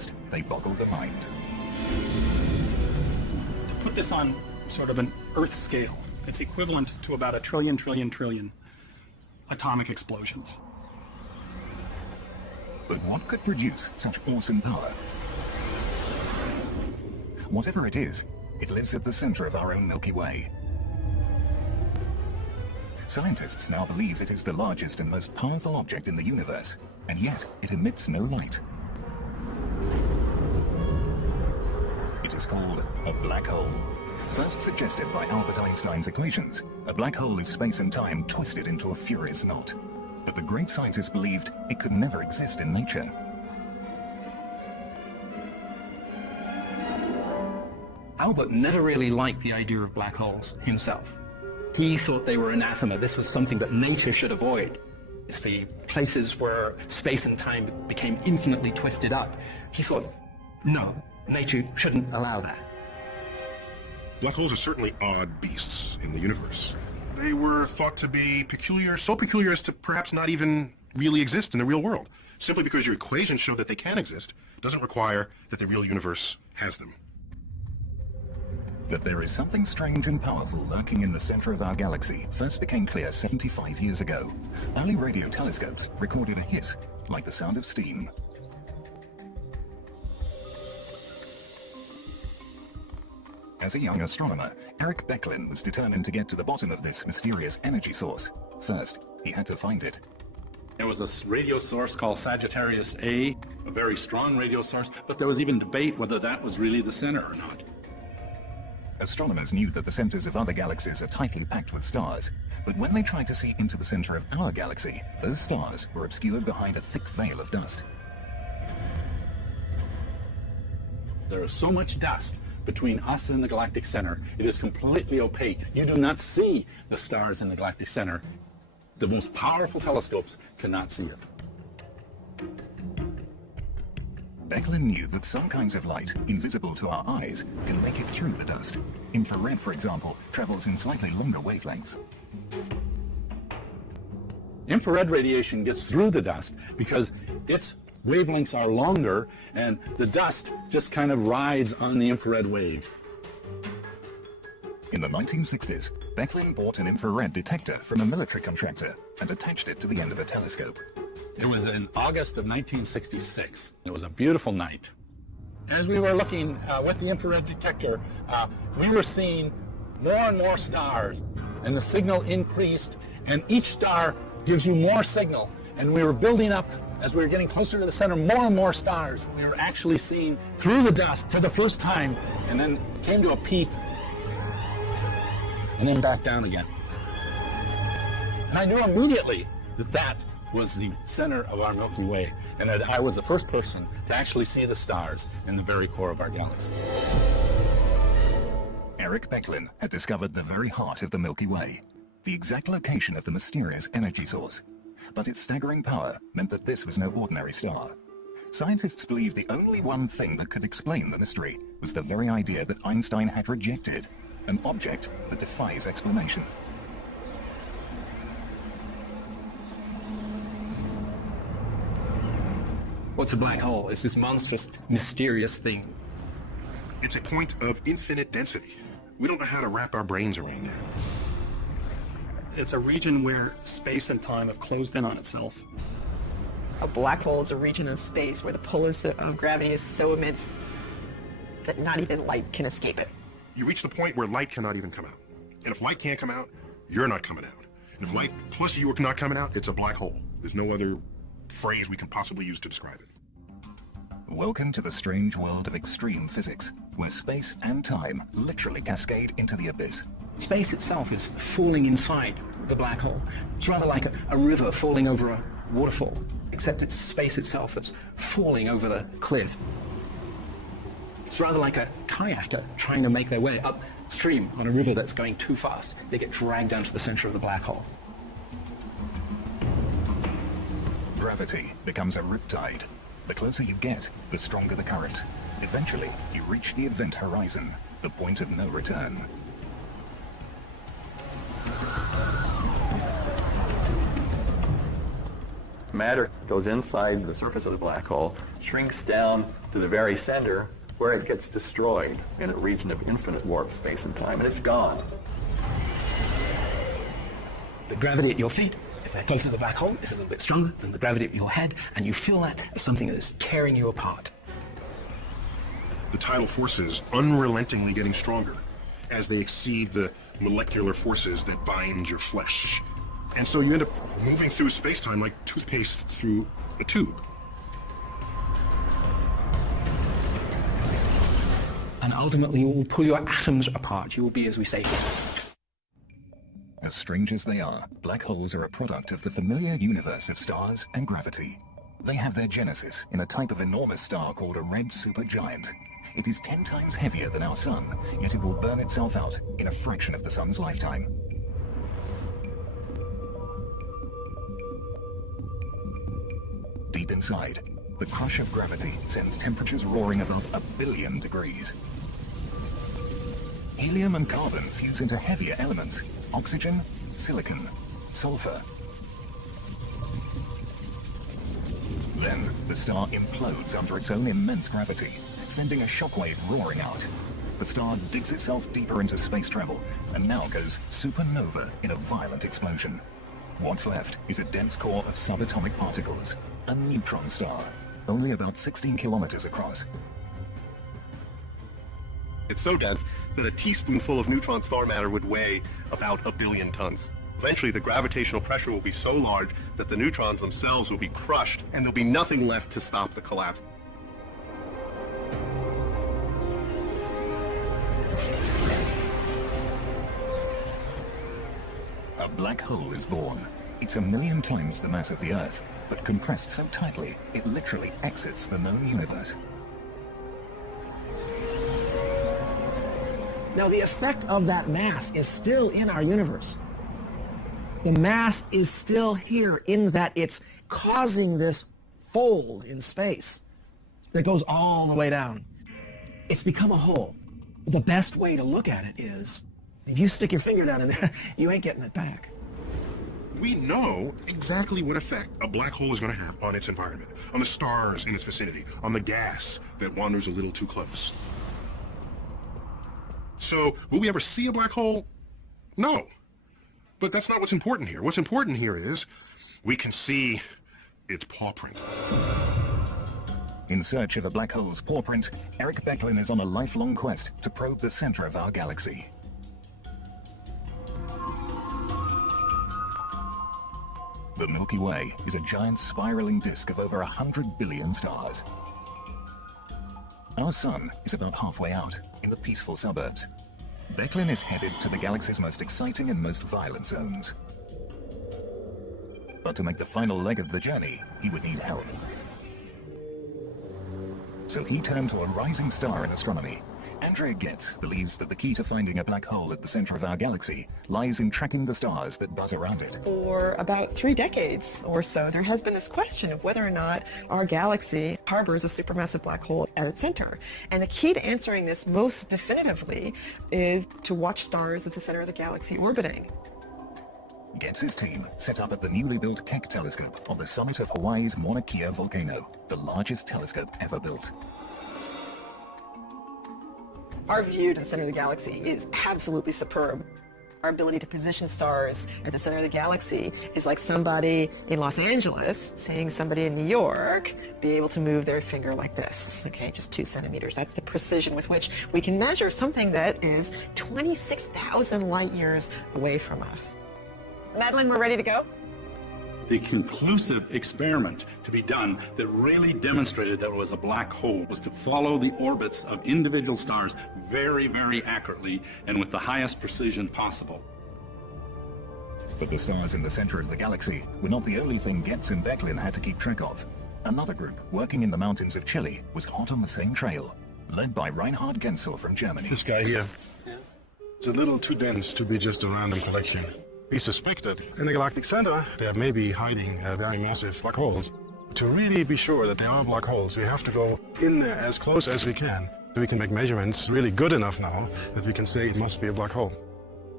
they boggle the mind. To put this on sort of an Earth scale, it's equivalent to about a trillion atomic explosions. But what could produce such awesome power? Whatever it is, it lives at the center of our own Milky Way. Scientists now believe it is the largest and most powerful object in the universe, and yet it emits no light. It is called a black hole. First suggested by Albert Einstein's equations, a black hole is space and time twisted into a furious knot. But the great scientist believed it could never exist in nature. Albert never really liked the idea of black holes himself. He thought they were anathema. This was something that nature should avoid. It's the places where space and time became infinitely twisted up. He thought, no, nature shouldn't allow that. Black holes are certainly odd beasts in the universe. They were thought to be peculiar, so peculiar as to perhaps not even really exist in the real world. Simply because your equations show that they can exist doesn't require that the real universe has them. That there is something strange and powerful lurking in the center of our galaxy first became clear 75 years ago. Early radio telescopes recorded a hiss, like the sound of steam. As a young astronomer, Eric Becklin was determined to get to the bottom of this mysterious energy source. First, he had to find it. There was a radio source called Sagittarius A, a very strong radio source, but there was even debate whether that was really the center or not. Astronomers knew that the centers of other galaxies are tightly packed with stars, but when they tried to see into the center of our galaxy, those stars were obscured behind a thick veil of dust. There is so much dust between us and the galactic center, it is completely opaque. You do not see the stars in the galactic center. The most powerful telescopes cannot see it. Becklin knew that some kinds of light, invisible to our eyes, can make it through the dust. Infrared, for example, travels in slightly longer wavelengths. Infrared radiation gets through the dust because its wavelengths are longer and the dust just kind of rides on the infrared wave. In the 1960s, Becklin bought an infrared detector from a military contractor and attached it to the end of a telescope. It was in August of 1966. It was a beautiful night. As we were looking with the infrared detector, we were seeing more and more stars, and the signal increased, and each star gives you more signal, and we were building up, as we were getting closer to the center, more and more stars. We were actually seeing through the dust for the first time, and then came to a peak, and then back down again. And I knew immediately that that was the center of our Milky Way, and that I was the first person to actually see the stars in the very core of our galaxy. Eric Becklin had discovered the very heart of the Milky Way, the exact location of the mysterious energy source. But its staggering power meant that this was no ordinary star. Scientists believed the only one thing that could explain the mystery was the very idea that Einstein had rejected, an object that defies explanation. What's a black hole? It's this monstrous, mysterious thing. It's a point of infinite density. We don't know how to wrap our brains around that. It's a region where space and time have closed in on itself. A black hole is a region of space where the pull of gravity is so immense that not even light can escape it. You reach the point where light cannot even come out. And if light can't come out, you're not coming out. And if light plus you are not coming out, it's a black hole. There's no other phrase we can possibly use to describe it. Welcome to the strange world of extreme physics, where space and time literally cascade into the abyss. Space itself is falling inside the black hole. It's rather like a river falling over a waterfall, except it's space itself that's falling over the cliff. It's rather like a kayaker trying to make their way upstream on a river that's going too fast. They get dragged down to the center of the black hole. Gravity becomes a riptide. The closer you get, the stronger the current. Eventually, you reach the event horizon, the point of no return. Matter goes inside the surface of the black hole, shrinks down to the very center, where it gets destroyed in a region of infinite warp space and time, and it's gone. The gravity at your feet, if they're closer to the black hole, is a little bit stronger than the gravity at your head, and you feel that as something that is tearing you apart. The tidal forces unrelentingly getting stronger as they exceed the molecular forces that bind your flesh. And so you end up moving through space-time like toothpaste through a tube. And ultimately, it will pull your atoms apart. You will be, as we say, As strange as they are, black holes are a product of the familiar universe of stars and gravity. They have their genesis in a type of enormous star called a red supergiant. It is 10 times heavier than our sun, yet it will burn itself out in a fraction of the sun's lifetime. Deep inside, the crush of gravity sends temperatures roaring above 1 billion degrees. Helium and carbon fuse into heavier elements: oxygen, silicon, sulfur. Then, the star implodes under its own immense gravity, sending a shockwave roaring out. The star digs itself deeper into space travel, and now goes supernova in a violent explosion. What's left is a dense core of subatomic particles, a neutron star, only about 16 kilometers across. It's so dense that a teaspoonful of neutron star matter would weigh about 1 billion tons. Eventually, the gravitational pressure will be so large that the neutrons themselves will be crushed, and there'll be nothing left to stop the collapse. A black hole is born. It's 1 million times the mass of the Earth, but compressed so tightly, it literally exits the known universe. Now, the effect of that mass is still in our universe. The mass is still here in that it's causing this fold in space that goes all the way down. It's become a hole. The best way to look at it is, if you stick your finger down in there, you ain't getting it back. We know exactly what effect a black hole is going to have on its environment, on the stars in its vicinity, on the gas that wanders a little too close. So, will we ever see a black hole? No. But that's not what's important here. What's important here is we can see its paw print. In search of a black hole's paw print, Eric Becklin is on a lifelong quest to probe the center of our galaxy. The Milky Way is a giant spiraling disk of over 100 billion stars. Our sun is about halfway out, in the peaceful suburbs. Becklin is headed to the galaxy's most exciting and most violent zones. But to make the final leg of the journey, he would need help. So he turned to a rising star in astronomy. Andrea Getz believes that the key to finding a black hole at the center of our galaxy lies in tracking the stars that buzz around it. For about 3 decades or so, there has been this question of whether or not our galaxy harbors a supermassive black hole at its center. And the key to answering this most definitively is to watch stars at the center of the galaxy orbiting. Getz's team set up at the newly built Keck telescope on the summit of Hawaii's Mauna Kea volcano, the largest telescope ever built. Our view to the center of the galaxy is absolutely superb. Our ability to position stars at the center of the galaxy is like somebody in Los Angeles seeing somebody in New York be able to move their finger like this, okay, just 2 centimeters. That's the precision with which we can measure something that is 26,000 light years away from us. Madeline, we're ready to go? The conclusive experiment to be done that really demonstrated that it was a black hole was to follow the orbits of individual stars very, very accurately and with the highest precision possible. But the stars in the center of the galaxy were not the only thing Getz and Becklin had to keep track of. Another group, working in the mountains of Chile, was hot on the same trail, led by Reinhard Genzel from Germany. This guy here. It's a little too dense to be just a random collection. We suspect that in the galactic center there may be hiding very massive black holes. To really be sure that they are black holes, we have to go in there as close as we can, so we can make measurements really good enough now that we can say it must be a black hole.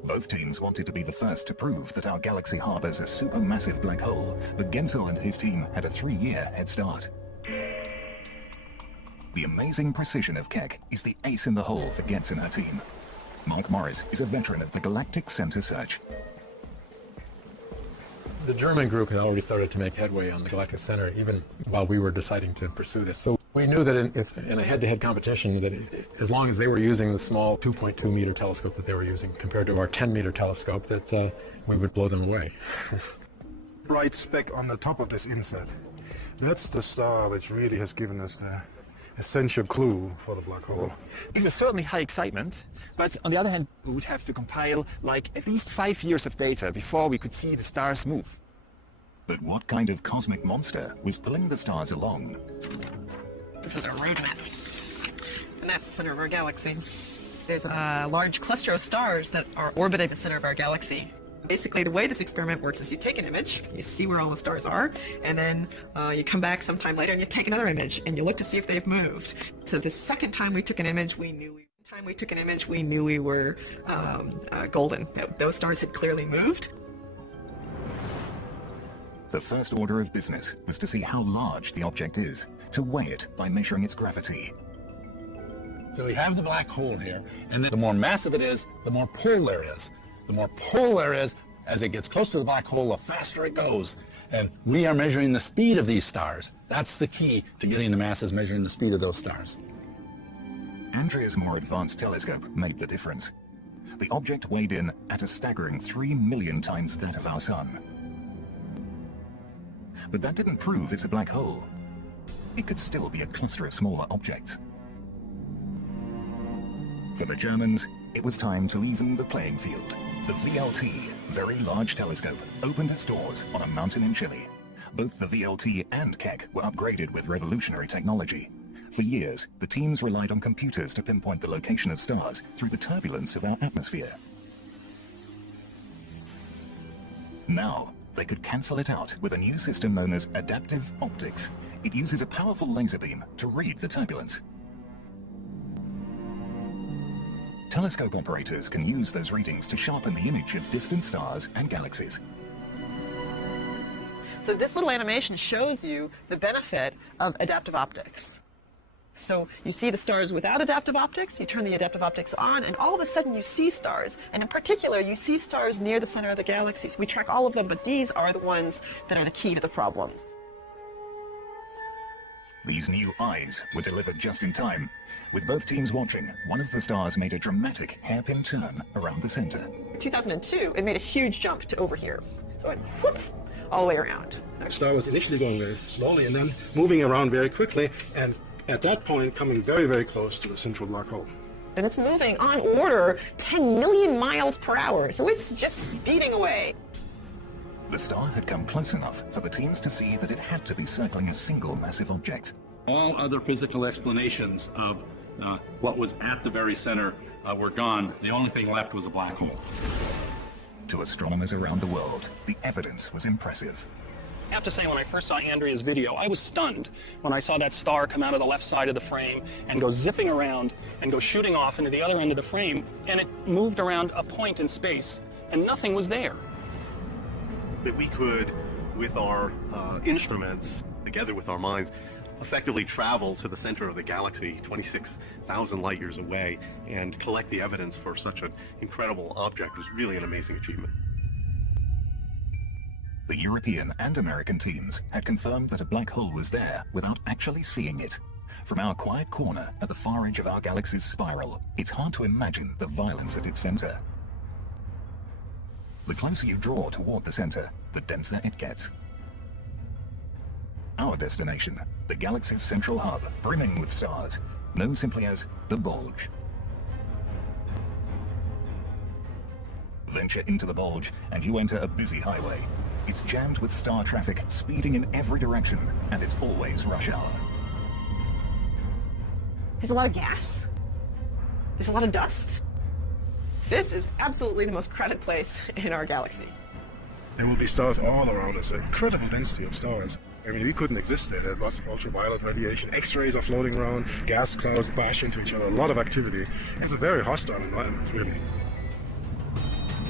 Both teams wanted to be the first to prove that our galaxy harbors a supermassive black hole, but Gensel and his team had a 3-year head start. The amazing precision of Keck is the ace in the hole for Getz and her team. Mark Morris is a veteran of the Galactic Center search. The German group had already started to make headway on the Galactic Center even while we were deciding to pursue this. So we knew that in a head-to-head competition, that as long as they were using the small 2.2 meter telescope that they were using compared to our 10 meter telescope, that we would blow them away. Bright speck on the top of this inset. That's the star which really has given us the essential clue for the black hole. It was certainly high excitement, but on the other hand, we would have to compile like at least 5 years of data before we could see the stars move. But what kind of cosmic monster was pulling the stars along? This is our roadmap. And that's the center of our galaxy. There's a large cluster of stars that are orbiting the center of our galaxy. Basically, the way this experiment works is you take an image, you see where all the stars are, and then you come back sometime later and you take another image and you look to see if they've moved. So the second time we took an image, we knew we were golden. Those stars had clearly moved. The first order of business was to see how large the object is, to weigh it by measuring its gravity. So we have the black hole here, and the more massive it is, the more pull there is. The more pull there is, as it gets close to the black hole, the faster it goes. And we are measuring the speed of these stars. That's the key to getting the masses, measuring the speed of those stars. Andrea's more advanced telescope made the difference. The object weighed in at a staggering 3 million times that of our Sun. But that didn't prove it's a black hole. It could still be a cluster of smaller objects. For the Germans, it was time to even the playing field. The VLT, Very Large Telescope, opened its doors on a mountain in Chile. Both the VLT and Keck were upgraded with revolutionary technology. For years, the teams relied on computers to pinpoint the location of stars through the turbulence of our atmosphere. Now, they could cancel it out with a new system known as adaptive optics. It uses a powerful laser beam to read the turbulence. Telescope operators can use those readings to sharpen the image of distant stars and galaxies. So this little animation shows you the benefit of adaptive optics. So you see the stars without adaptive optics, you turn the adaptive optics on, and all of a sudden you see stars. And in particular, you see stars near the center of the galaxy. So we track all of them, but these are the ones that are the key to the problem. These new eyes were delivered just in time. With both teams watching, one of the stars made a dramatic hairpin turn around the center. In 2002, it made a huge jump to over here. So it whoop, all the way around. The star was initially going very slowly and then moving around very quickly, and at that point coming very, very close to the central black hole. And it's moving on order 10 million miles per hour, so it's just speeding away. The star had come close enough for the teams to see that it had to be circling a single massive object. All other physical explanations of what was at the very center were gone. The only thing left was a black hole. To astronomers around the world, the evidence was impressive. I have to say, when I first saw Andrea's video, I was stunned when I saw that star come out of the left side of the frame and go zipping around and go shooting off into the other end of the frame, and it moved around a point in space, and nothing was there. That we could, with our instruments, together with our minds, effectively travel to the center of the galaxy, 26,000 light years away, and collect the evidence for such an incredible object was really an amazing achievement. The European and American teams had confirmed that a black hole was there without actually seeing it. From our quiet corner at the far edge of our galaxy's spiral, it's hard to imagine the violence at its center. The closer you draw toward the center, the denser it gets. Our destination, the galaxy's central hub, brimming with stars, known simply as the Bulge. Venture into the Bulge and you enter a busy highway. It's jammed with star traffic speeding in every direction, and it's always rush hour. There's a lot of gas. There's a lot of dust. This is absolutely the most crowded place in our galaxy. There will be stars all around us, an incredible density of stars. I mean, we couldn't exist there. There's lots of ultraviolet radiation. X-rays are floating around, gas clouds bash into each other, a lot of activity. It's a very hostile environment, really.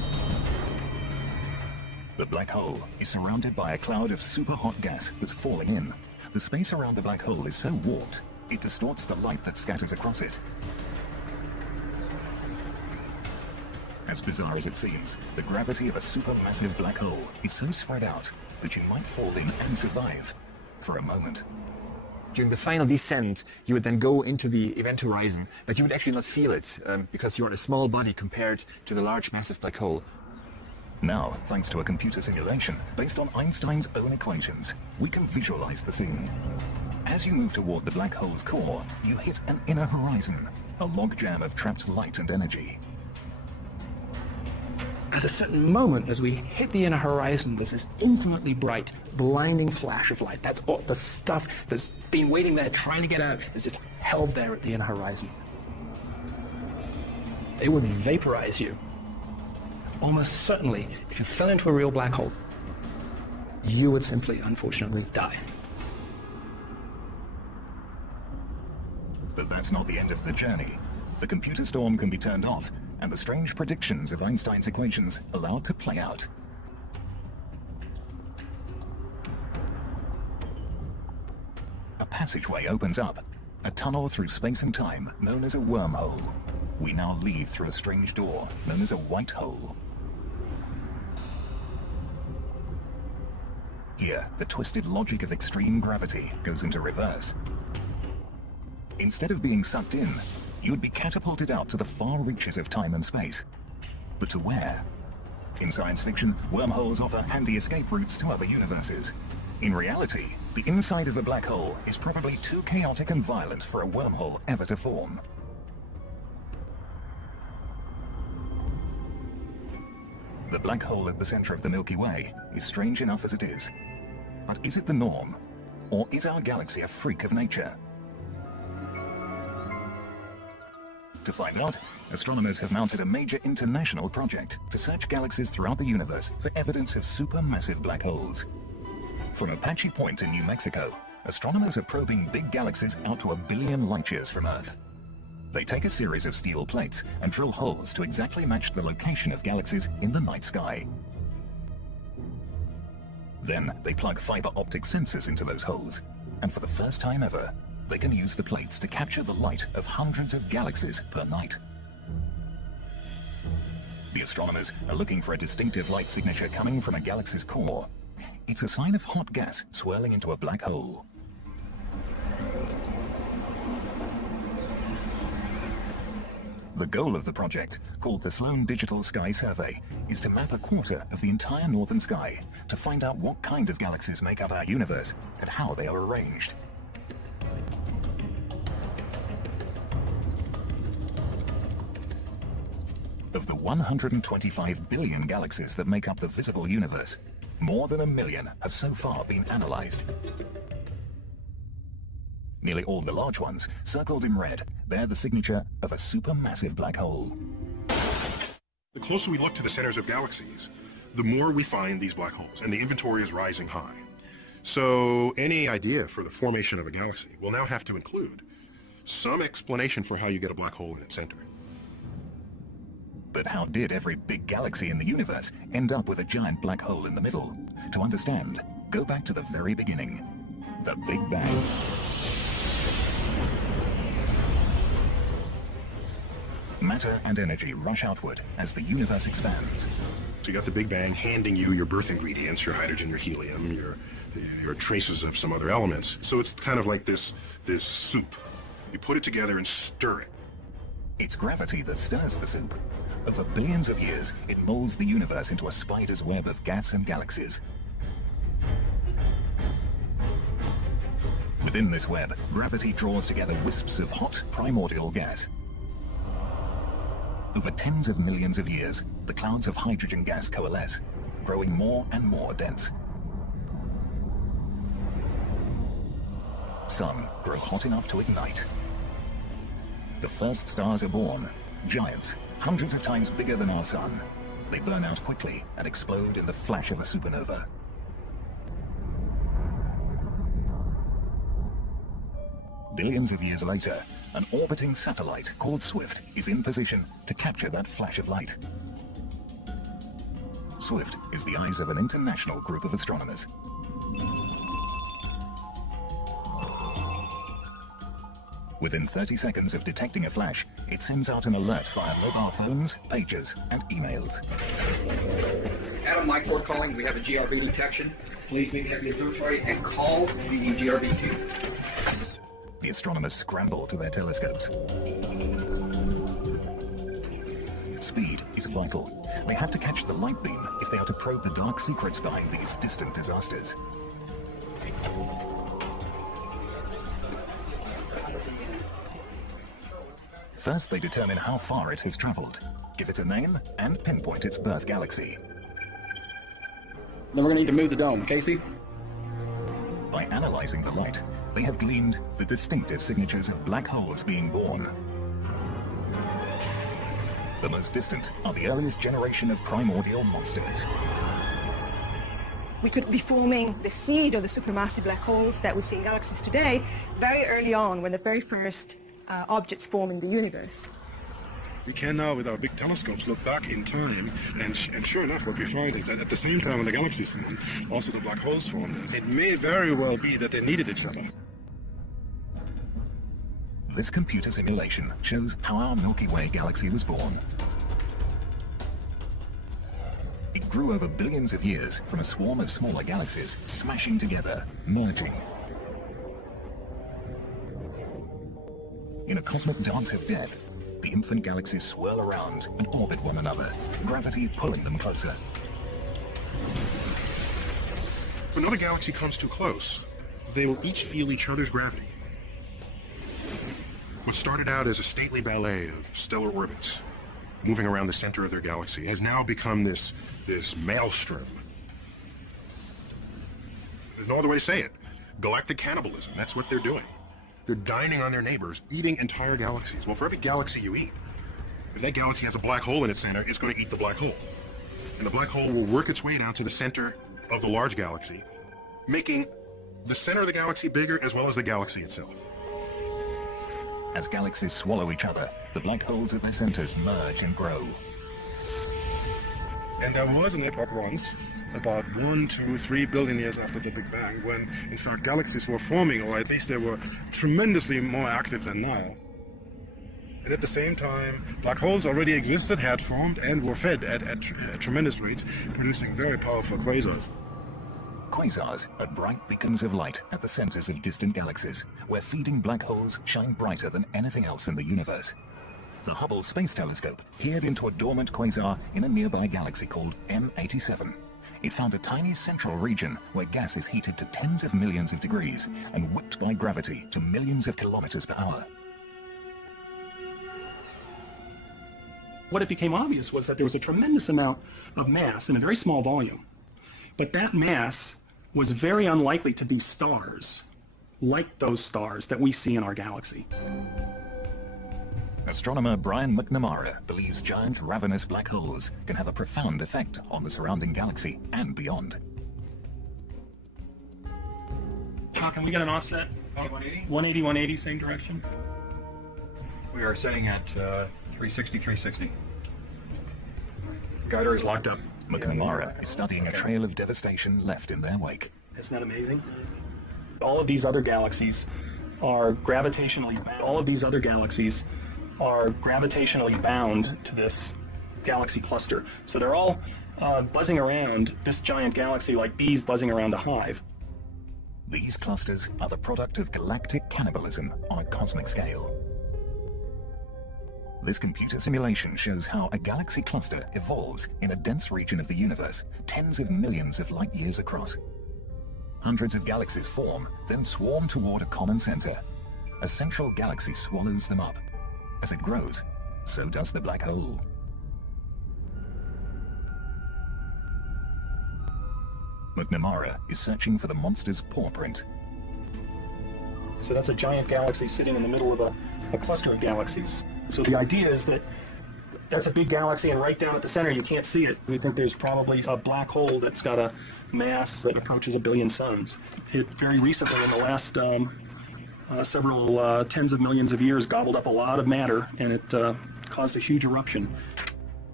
The black hole is surrounded by a cloud of super hot gas that's falling in. The space around the black hole is so warped, it distorts the light that scatters across it. As bizarre as it seems, the gravity of a supermassive black hole is so spread out that you might fall in and survive for a moment. During the final descent, you would then go into the event horizon, but you would actually not feel it because you're in a small body compared to the large massive black hole. Now, thanks to a computer simulation based on Einstein's own equations, we can visualize the scene. As you move toward the black hole's core, you hit an inner horizon, a logjam of trapped light and energy. At a certain moment, as we hit the inner horizon, there's this infinitely bright, blinding flash of light. That's all the stuff that's been waiting there, trying to get out, is just held there at the inner horizon. It would vaporize you. Almost certainly, if you fell into a real black hole, you would simply, unfortunately, die. But that's not the end of the journey. The computer storm can be turned off, and the strange predictions of Einstein's equations allowed to play out. A passageway opens up, a tunnel through space and time known as a wormhole. We now leave through a strange door known as a white hole. Here, the twisted logic of extreme gravity goes into reverse. Instead of being sucked in, you would be catapulted out to the far reaches of time and space. But to where? In science fiction, wormholes offer handy escape routes to other universes. In reality, the inside of a black hole is probably too chaotic and violent for a wormhole ever to form. The black hole at the center of the Milky Way is strange enough as it is. But is it the norm? Or is our galaxy a freak of nature? To find out, astronomers have mounted a major international project to search galaxies throughout the universe for evidence of supermassive black holes. From Apache Point in New Mexico, astronomers are probing big galaxies out to 1 billion light-years from Earth. They take a series of steel plates and drill holes to exactly match the location of galaxies in the night sky. Then they plug fiber optic sensors into those holes, and for the first time ever, they can use the plates to capture the light of hundreds of galaxies per night. The astronomers are looking for a distinctive light signature coming from a galaxy's core. It's a sign of hot gas swirling into a black hole. The goal of the project, called the Sloan Digital Sky Survey, is to map a quarter of the entire northern sky to find out what kind of galaxies make up our universe and how they are arranged. Of the 125 billion galaxies that make up the visible universe, more than 1 million have so far been analyzed. Nearly all the large ones, circled in red, bear the signature of a supermassive black hole. The closer we look to the centers of galaxies, the more we find these black holes, and the inventory is rising high. So any idea for the formation of a galaxy will now have to include some explanation for how you get a black hole in its center. But how did every big galaxy in the universe end up with a giant black hole in the middle? To understand, go back to the very beginning, the Big Bang. Matter and energy rush outward as the universe expands. So you got the Big Bang handing you your birth ingredients, your hydrogen, your helium, your traces of some other elements. So it's kind of like this soup. You put it together and stir it. It's gravity that stirs the soup. Over billions of years, it molds the universe into a spider's web of gas and galaxies. Within this web, gravity draws together wisps of hot, primordial gas. Over tens of millions of years, the clouds of hydrogen gas coalesce, growing more and more dense. Some grow hot enough to ignite. The first stars are born, giants, hundreds of times bigger than our sun. They burn out quickly and explode in the flash of a supernova. Billions of years later, an orbiting satellite called Swift is in position to capture that flash of light. Swift is the eyes of an international group of astronomers. Within 30 seconds of detecting a flash, it sends out an alert via mobile phones, pagers, and emails. Adam, Mike Ford calling. We have a GRB detection. Please meet at the observatory and call the GRB team. The astronomers scramble to their telescopes. Speed is vital. They have to catch the light beam if they are to probe the dark secrets behind these distant disasters. First, they determine how far it has traveled, give it a name, and pinpoint its birth galaxy. Then we're going to need to move the dome. Casey? By analyzing the light, they have gleaned the distinctive signatures of black holes being born. The most distant are the earliest generation of primordial monsters. We could be forming the seed of the supermassive black holes that we see in galaxies today very early on, when the very first objects form in the universe. We can now, with our big telescopes, look back in time, and sure enough, what we find is that at the same time when the galaxies formed, also the black holes formed. It may very well be that they needed each other. This computer simulation shows how our Milky Way galaxy was born. It grew over billions of years from a swarm of smaller galaxies smashing together, merging. In a cosmic dance of death, the infant galaxies swirl around and orbit one another, gravity pulling them closer. If another galaxy comes too close, they will each feel each other's gravity. What started out as a stately ballet of stellar orbits, moving around the center of their galaxy, has now become this maelstrom. There's no other way to say it. Galactic cannibalism, that's what they're doing. They're dining on their neighbors, eating entire galaxies. Well, for every galaxy you eat, if that galaxy has a black hole in its center, it's going to eat the black hole. And the black hole will work its way down to the center of the large galaxy, making the center of the galaxy bigger as well as the galaxy itself. As galaxies swallow each other, the black holes at their centers merge and grow. And there was an epoch once, about 1, 2, 3 billion years after the Big Bang, when in fact galaxies were forming, or at least they were tremendously more active than now. And at the same time, black holes already existed, had formed, and were fed at tremendous rates, producing very powerful quasars. Quasars are bright beacons of light at the centers of distant galaxies, where feeding black holes shine brighter than anything else in the universe. The Hubble Space Telescope peered into a dormant quasar in a nearby galaxy called M87. It found a tiny central region where gas is heated to tens of millions of degrees and whipped by gravity to millions of kilometers per hour. What it became obvious was that there was a tremendous amount of mass in a very small volume. But that mass was very unlikely to be stars, like those stars that we see in our galaxy. Astronomer Brian McNamara believes giant ravenous black holes can have a profound effect on the surrounding galaxy and beyond. Can we get an offset? 180? 180, 180, same direction. We are setting at 360, 360. Guider is locked up. McNamara is studying a trail of devastation left in their wake. Isn't that amazing? All of these other galaxies are gravitationally bound to this galaxy cluster. So they're all buzzing around this giant galaxy like bees buzzing around a hive. These clusters are the product of galactic cannibalism on a cosmic scale. This computer simulation shows how a galaxy cluster evolves in a dense region of the universe, tens of millions of light years across. Hundreds of galaxies form, then swarm toward a common center. A central galaxy swallows them up. As it grows, so does the black hole. McNamara is searching for the monster's paw print. So that's a giant galaxy sitting in the middle of a cluster of galaxies. So the idea is that that's a big galaxy, and right down at the center you can't see it. We think there's probably a black hole that's got a mass that approaches 1 billion suns. It very recently, in the last several tens of millions of years, gobbled up a lot of matter, and it caused a huge eruption.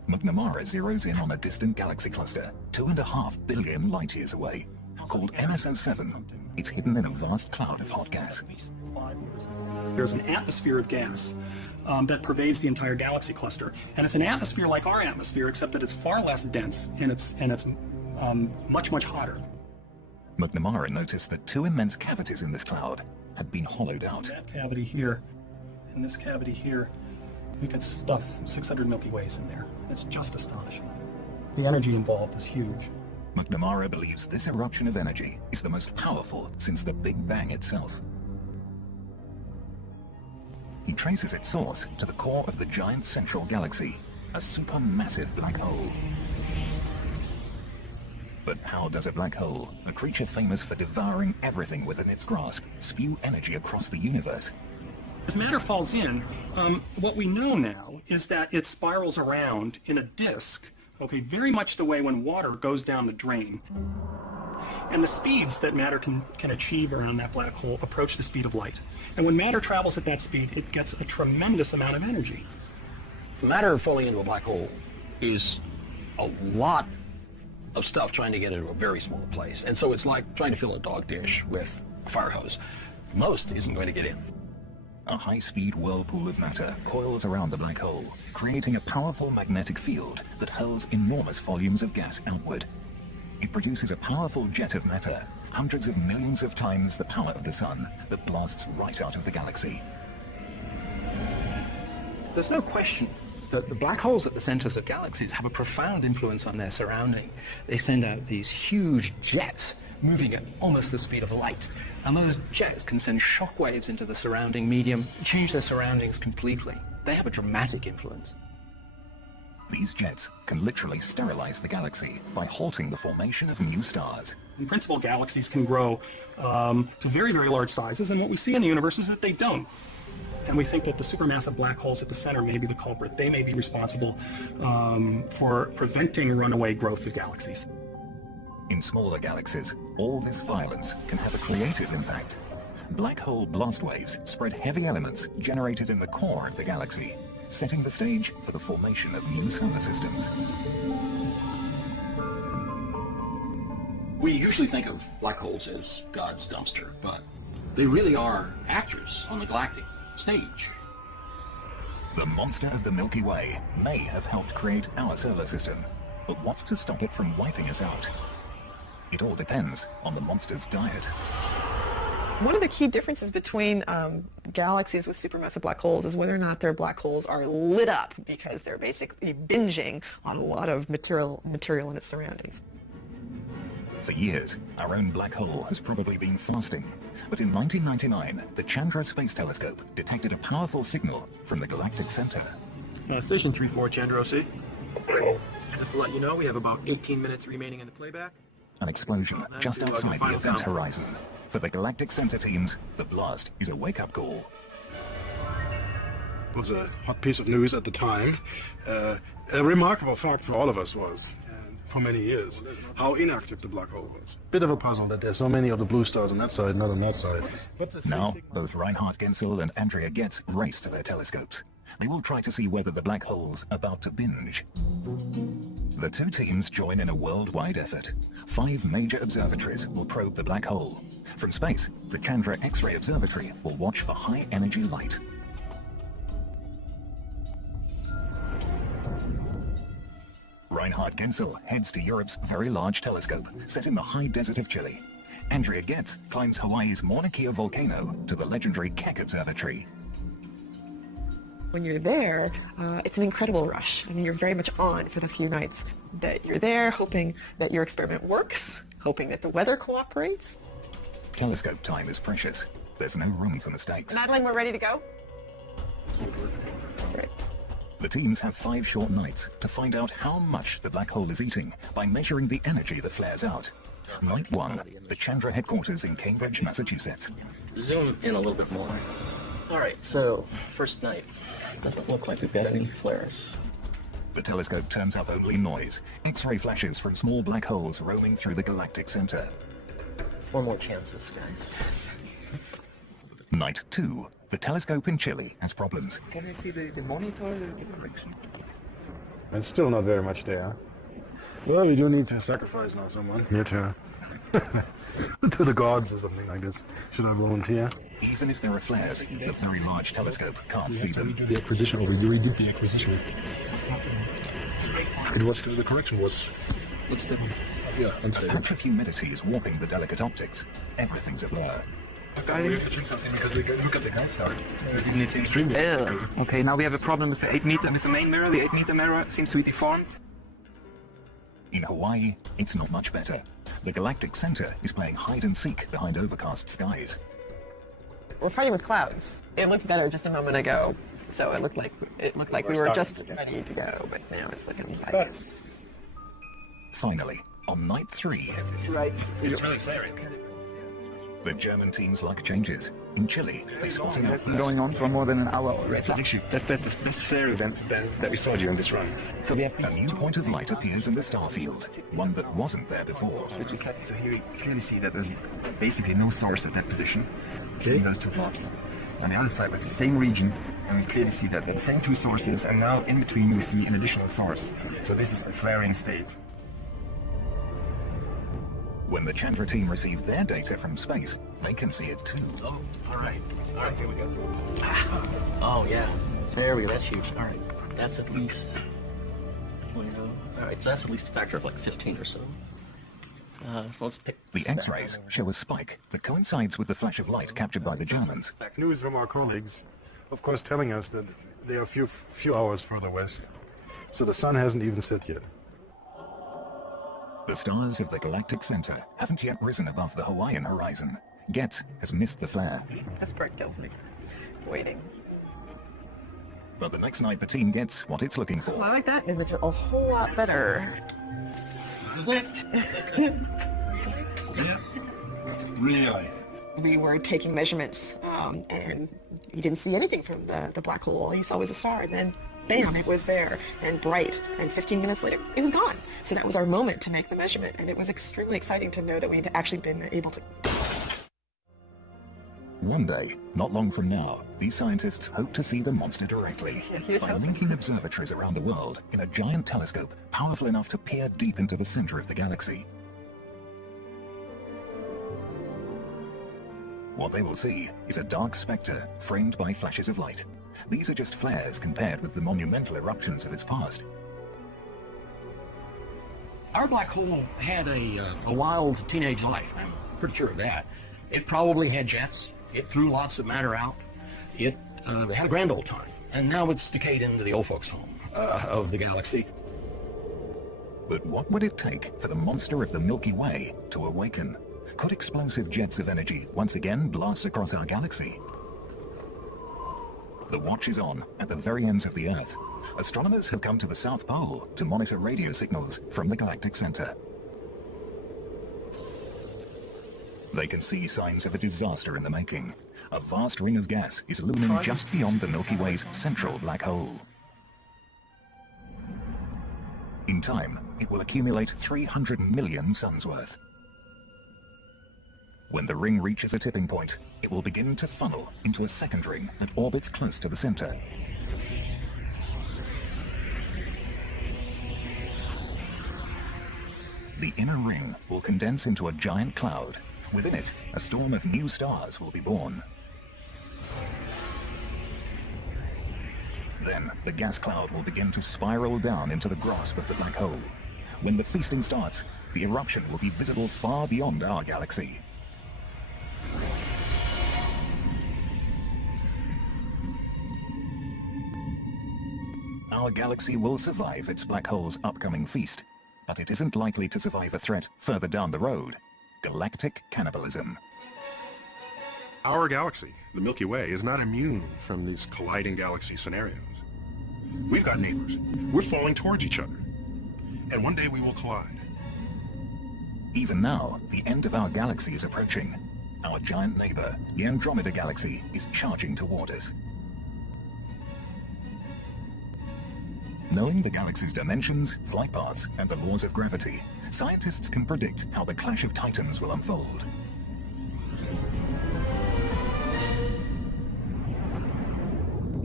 McNamara zeroes in on a distant galaxy cluster 2.5 billion light-years away, called MSO7. It's hidden in a vast cloud of hot gas. There's an atmosphere of gas that pervades the entire galaxy cluster, and it's an atmosphere like our atmosphere, except that it's far less dense and it's much hotter. McNamara noticed that two immense cavities in this cloud had been hollowed out. That cavity here and this cavity here, we could stuff 600 Milky Ways in there. It's just astonishing. The energy involved is huge. McNamara believes this eruption of energy is the most powerful since the Big Bang itself. He traces its source to the core of the giant central galaxy, a supermassive black hole. But how does a black hole, a creature famous for devouring everything within its grasp, spew energy across the universe? As matter falls in, what we know now is that it spirals around in a disk, okay, very much the way when water goes down the drain. And the speeds that matter can achieve around that black hole approach the speed of light. And when matter travels at that speed, it gets a tremendous amount of energy. Matter falling into a black hole is a lot of stuff trying to get into a very small place. And so it's like trying to fill a dog dish with a fire hose. Most isn't going to get in. A high-speed whirlpool of matter coils around the black hole, creating a powerful magnetic field that hurls enormous volumes of gas outward. It produces a powerful jet of matter, hundreds of millions of times the power of the sun, that blasts right out of the galaxy. There's no question that the black holes at the centers of galaxies have a profound influence on their surrounding. They send out these huge jets moving at almost the speed of light. And those jets can send shock waves into the surrounding medium, change their surroundings completely. They have a dramatic influence. These jets can literally sterilize the galaxy by halting the formation of new stars. In principle, galaxies can grow to very, very large sizes, and what we see in the universe is that they don't. And we think that the supermassive black holes at the center may be the culprit. They may be responsible for preventing runaway growth of galaxies. In smaller galaxies, all this violence can have a creative impact. Black hole blast waves spread heavy elements generated in the core of the galaxy, setting the stage for the formation of new solar systems. We usually think of black holes as God's dumpster, but they really are actors on the galactic stage. The monster of the Milky Way may have helped create our solar system, but what's to stop it from wiping us out? It all depends on the monster's diet. One of the key differences between galaxies with supermassive black holes is whether or not their black holes are lit up, because they're basically binging on a lot of material in its surroundings. For years, our own black hole has probably been fasting. But in 1999, the Chandra Space Telescope detected a powerful signal from the galactic center. Station 3-4, Chandra OC. Just to let you know, we have about 18 minutes remaining in the playback. An explosion just outside the event horizon. For the galactic center teams, the blast is a wake-up call. It was a hot piece of news at the time. A remarkable fact for all of us was, for many years, how inactive the black hole was. Bit of a puzzle that there's so many of the blue stars on that side, not on that side. Now, both Reinhard Genzel and Andrea Getz race to their telescopes. They will try to see whether the black hole's about to binge. The two teams join in a worldwide effort. 5 major observatories will probe the black hole. From space, the Chandra X-ray Observatory will watch for high-energy light. Reinhard Genzel heads to Europe's very large telescope, set in the high desert of Chile. Andrea Getz climbs Hawaii's Mauna Kea volcano to the legendary Keck Observatory. When you're there, it's an incredible rush. I mean, you're very much on for the few nights that you're there, hoping that your experiment works, hoping that the weather cooperates. Telescope time is precious. There's no room for mistakes. Madeline, we're ready to go? Great. The teams have 5 short nights to find out how much the black hole is eating by measuring the energy that flares out. Night 1, the Chandra headquarters in Cambridge, Massachusetts. Zoom in a little bit more. All right, so first night. Doesn't look like we've got any flares. The telescope turns up only noise, X-ray flashes from small black holes roaming through the galactic center. 4 more chances, guys. Night 2, the telescope in Chile has problems. Can I see the monitor, the correction? And still not very much there. Well, we do need to sacrifice now someone. Here to to the gods or something like this. Should I volunteer? Even if there are flares, the very large telescope can't see them. The acquisition, or we redid the acquisition. It was, the correction was, let's step on. Yeah, A unstable. patch of humidity is warping the delicate optics. Everything's a blur. We have to change something because we look at the gun star. We didn't need to extremely. Okay, now we have a problem with the 8 meter, with the main mirror. The 8 meter mirror seems to be deformed. In Hawaii, it's not much better. The galactic center is playing hide and seek behind overcast skies. We're fighting with clouds. It looked better just a moment ago, so it looked like we were just ready to go, but now it's looking bad. Finally, on night 3, Right. It's really flaring. the German team's luck changes. In Chile, they spot an It's been outburst. going on for more than an hour already. That's the best flare event that we saw during this run. So we have A new point of light appears in the star field, one that wasn't there before. So here we clearly see that there's basically no source at that position between those two blobs. On the other side, we have the same region, and we clearly see that the same two sources, and now in between we see an additional source. So this is the flaring state. When the Chandra team received their data from space, they can see it too. Oh, all right. All right, here we go. Oh, yeah. There we go. That's huge. All right. That's at least, all right, so that's at least a factor of like 15 or so. So let's pick The X-rays show a spike that coincides with the flash of light captured by the Germans. News from our colleagues, of course, telling us that they are a few hours further west. So the sun hasn't even set yet. The stars of the galactic center haven't yet risen above the Hawaiian horizon. Getz has missed the flare. This part kills me. Waiting. But the next night the team gets what it's looking I for. like that image a whole lot better. This is it. Yeah. Really? We were taking measurements, and you didn't see anything from the black hole. All you saw was a star, and then bam, it was there and bright, and 15 minutes later, it was gone. So that was our moment to make the measurement, and it was extremely exciting to know that we'd actually been able to. One day, not long from now, these scientists hope to see the monster directly here's by hoping. linking observatories around the world in a giant telescope powerful enough to peer deep into the center of the galaxy. What they will see is a dark specter framed by flashes of light. These are just flares compared with the monumental eruptions of its past. Our black hole had a wild teenage life. I'm pretty sure of that. It probably had jets. It threw lots of matter out. It had a grand old time. And now it's decayed into the old folks' home of the galaxy. But what would it take for the monster of the Milky Way to awaken? Could explosive jets of energy once again blast across our galaxy? The watch is on at the very ends of the Earth. Astronomers have come to the South Pole to monitor radio signals from the galactic center. They can see signs of a disaster in the making. A vast ring of gas is looming just beyond the Milky Way's central black hole. In time, it will accumulate 300 million suns worth. When the ring reaches a tipping point, it will begin to funnel into a second ring that orbits close to the center. The inner ring will condense into a giant cloud. Within it, a storm of new stars will be born. Then, the gas cloud will begin to spiral down into the grasp of the black hole. When the feasting starts, the eruption will be visible far beyond our galaxy. Our galaxy will survive its black hole's upcoming feast, but it isn't likely to survive a threat further down the road: galactic cannibalism. Our galaxy, the Milky Way, is not immune from these colliding galaxy scenarios. We've got neighbors. We're falling towards each other. And one day we will collide. Even now, the end of our galaxy is approaching. Our giant neighbor, the Andromeda Galaxy, is charging toward us. Knowing the galaxy's dimensions, flight paths, and the laws of gravity, scientists can predict how the clash of titans will unfold.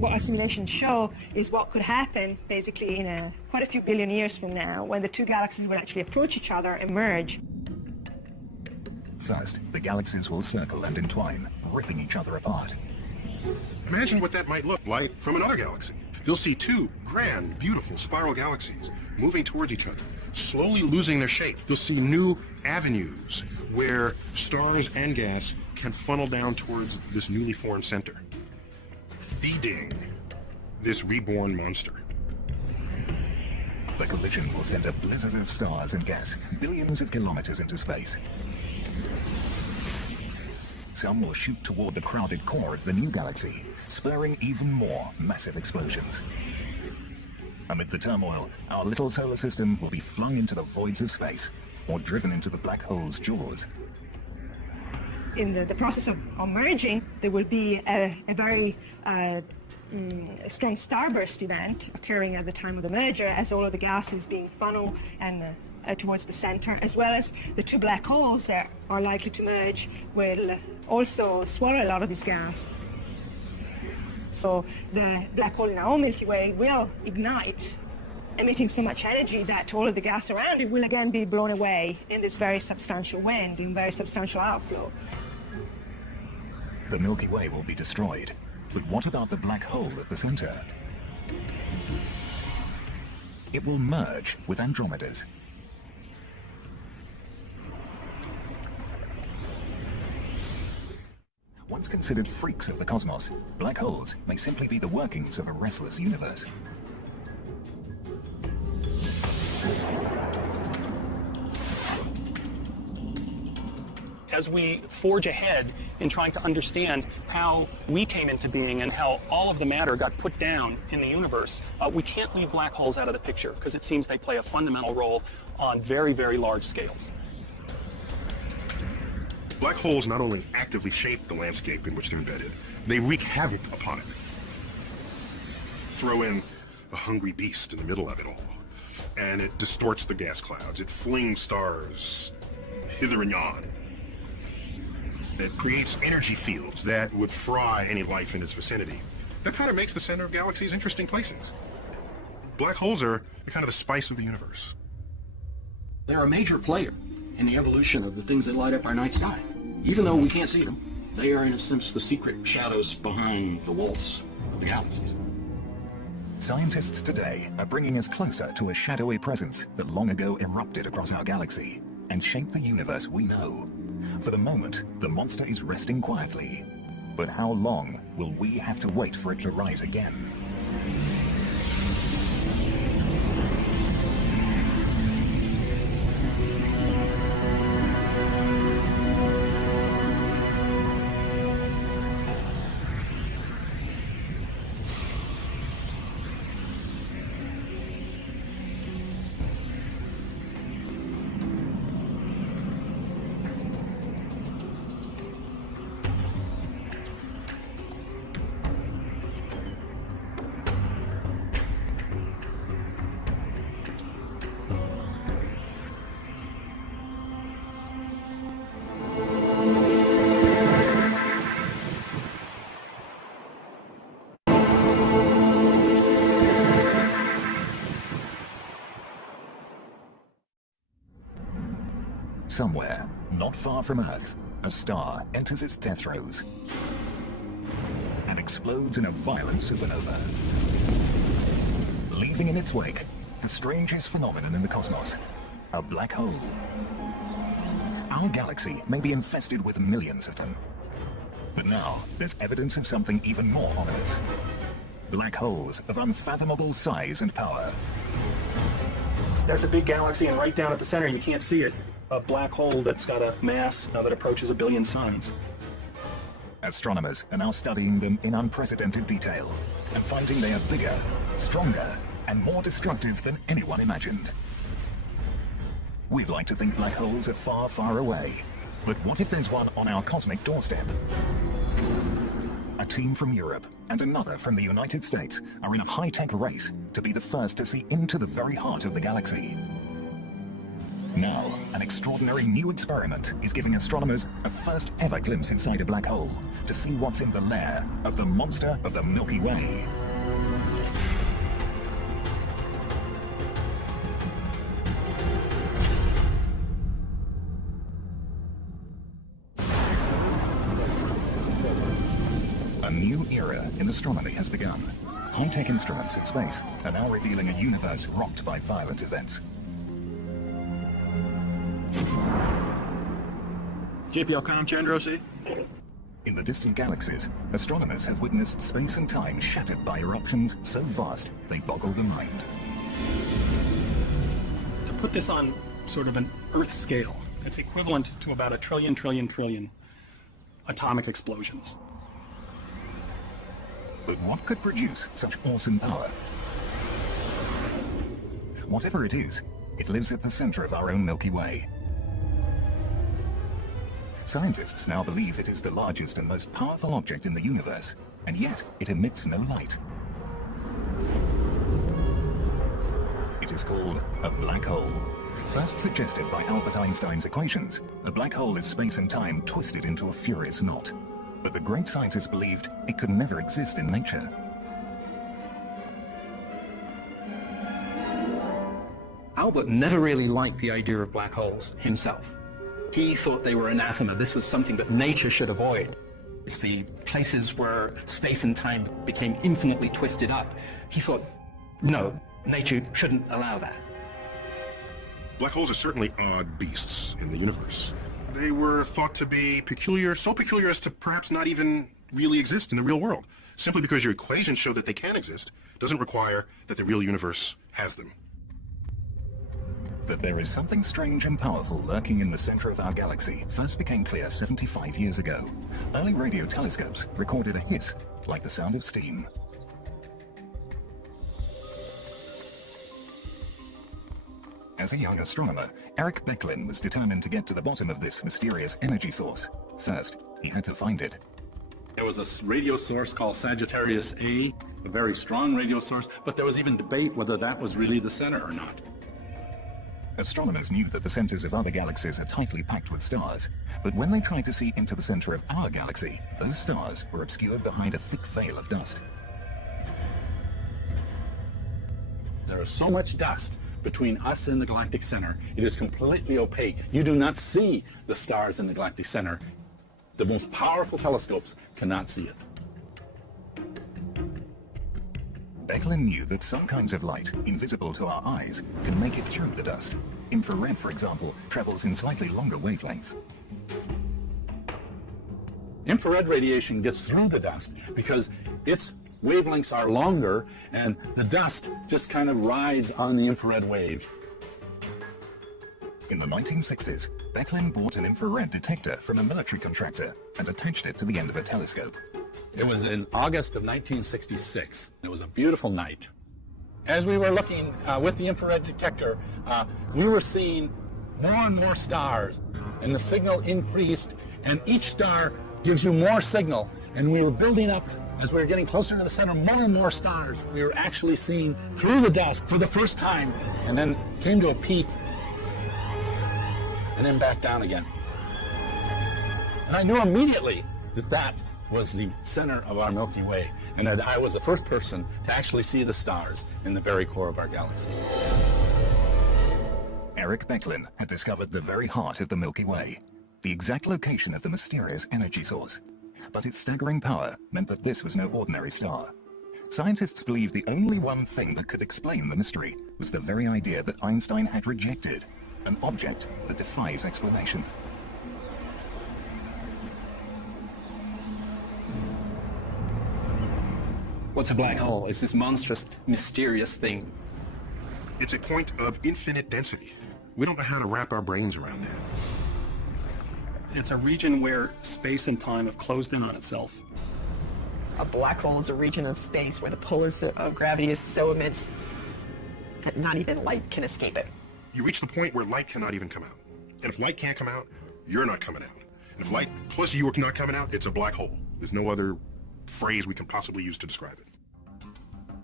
what our simulations show is what could happen basically in quite a few billion years from now when the two galaxies will actually approach each other and merge. First, the galaxies will circle and entwine, ripping each other apart. Imagine what that might look like from another galaxy. You'll see two grand, beautiful spiral galaxies moving towards each other, slowly losing their shape. You'll see new avenues where stars and gas can funnel down towards this newly formed center, feeding this reborn monster. The collision will send a blizzard of stars and gas billions of kilometers into space. Some will shoot toward the crowded core of the new galaxy, spurring even more massive explosions. Amid the turmoil, our little solar system will be flung into the voids of space, or driven into the black hole's jaws. In the process of merging, there will be a very strong starburst event occurring at the time of the merger as all of the gas is being funneled and towards the center, as well as the two black holes that are likely to merge will also swallow a lot of this gas. So the black hole in our own Milky Way will ignite, emitting so much energy that all of the gas around it will again be blown away in this very substantial wind, in very substantial outflow. The Milky Way will be destroyed, but what about the black hole at the center? It will merge with Andromeda's. Once considered freaks of the cosmos, black holes may simply be the workings of a restless universe. As we forge ahead in trying to understand how we came into being and how all of the matter got put down in the universe, we can't leave black holes out of the picture because it seems they play a fundamental role on very, very large scales. Black holes not only actively shape the landscape in which they're embedded, they wreak havoc upon it. Throw in a hungry beast in the middle of it all, and it distorts the gas clouds. It flings stars hither and yon. It creates energy fields that would fry any life in its vicinity. That kind of makes the center of galaxies interesting places. Black holes are kind of the spice of the universe. They're a major player in the evolution of the things that light up our night sky. Even though we can't see them, they are in a sense the secret shadows behind the walls of the galaxies. Scientists today are bringing us closer to a shadowy presence that long ago erupted across our galaxy and shaped the universe we know. For the moment, the monster is resting quietly. But how long will we have to wait for it to rise again? Somewhere, not far from Earth, a star enters its death throes and explodes in a violent supernova, leaving in its wake the strangest phenomenon in the cosmos, a black hole. Our galaxy may be infested with millions of them, but now there's evidence of something even more ominous. Black holes of unfathomable size and power. That's a big galaxy, and right down at the center, you can't see it, a black hole that's got a mass that approaches 1 billion suns. Astronomers are now studying them in unprecedented detail and finding they are bigger, stronger, and more destructive than anyone imagined. We'd like to think black holes are far, far away, but what if there's one on our cosmic doorstep? A team from Europe and another from the United States are in a high-tech race to be the first to see into the very heart of the galaxy. Now, an extraordinary new experiment is giving astronomers a first ever glimpse inside a black hole to see what's in the lair of the monster of the Milky Way. A new era in astronomy has begun. High-tech instruments in space are now revealing a universe rocked by violent events. GPL-com, Chandrosi. In the distant galaxies, astronomers have witnessed space and time shattered by eruptions so vast they boggle the mind. To put this on sort of an Earth scale, it's equivalent to about a trillion atomic explosions. But what could produce such awesome power? Whatever it is, it lives at the center of our own Milky Way. Scientists now believe it is the largest and most powerful object in the universe, and yet it emits no light. It is called a black hole. First suggested by Albert Einstein's equations, a black hole is space and time twisted into a furious knot. But the great scientists believed it could never exist in nature. Albert never really liked the idea of black holes himself. He thought they were anathema. This was something that nature should avoid. It's the places where space and time became infinitely twisted up. He thought, no, nature shouldn't allow that. Black holes are certainly odd beasts in the universe. They were thought to be peculiar, so peculiar as to perhaps not even really exist in the real world. Simply because your equations show that they can exist doesn't require that the real universe has them. That there is something strange and powerful lurking in the center of our galaxy first became clear 75 years ago. Early radio telescopes recorded a hiss like the sound of steam. As a young astronomer, Eric Becklin was determined to get to the bottom of this mysterious energy source. First, he had to find it. There was a radio source called Sagittarius A, a very strong radio source, but there was even debate whether that was really the center or not. Astronomers knew that the centers of other galaxies are tightly packed with stars, but when they tried to see into the center of our galaxy, those stars were obscured behind a thick veil of dust. There is so much dust between us and the galactic center, it is completely opaque. You do not see the stars in the galactic center. The most powerful telescopes cannot see it. Becklin knew that some kinds of light, invisible to our eyes, can make it through the dust. Infrared, for example, travels in slightly longer wavelengths. Infrared radiation gets through the dust because its wavelengths are longer and the dust just kind of rides on the infrared wave. In the 1960s, Becklin bought an infrared detector from a military contractor and attached it to the end of a telescope. It was in August of 1966. It was a beautiful night. As we were looking with the infrared detector, we were seeing more and more stars, and the signal increased, and each star gives you more signal, and we were building up. As we were getting closer to the center, more and more stars. We were actually seeing through the dust for the first time, and then came to a peak, and then back down again. And I knew immediately that that was the center of our Milky Way, and that I was the first person to actually see the stars in the very core of our galaxy. Eric Becklin had discovered the very heart of the Milky Way, the exact location of the mysterious energy source. But its staggering power meant that this was no ordinary star. Scientists believed the only one thing that could explain the mystery was the very idea that Einstein had rejected, an object that defies explanation. What's a black hole? It's this monstrous, mysterious thing. It's a point of infinite density. We don't know how to wrap our brains around that. It's a region where space and time have closed in on itself. A black hole is a region of space where the pull of gravity is so immense that not even light can escape it. You reach the point where light cannot even come out. And if light can't come out, you're not coming out. And if light plus you are not coming out, it's a black hole. There's no other phrase we can possibly use to describe it.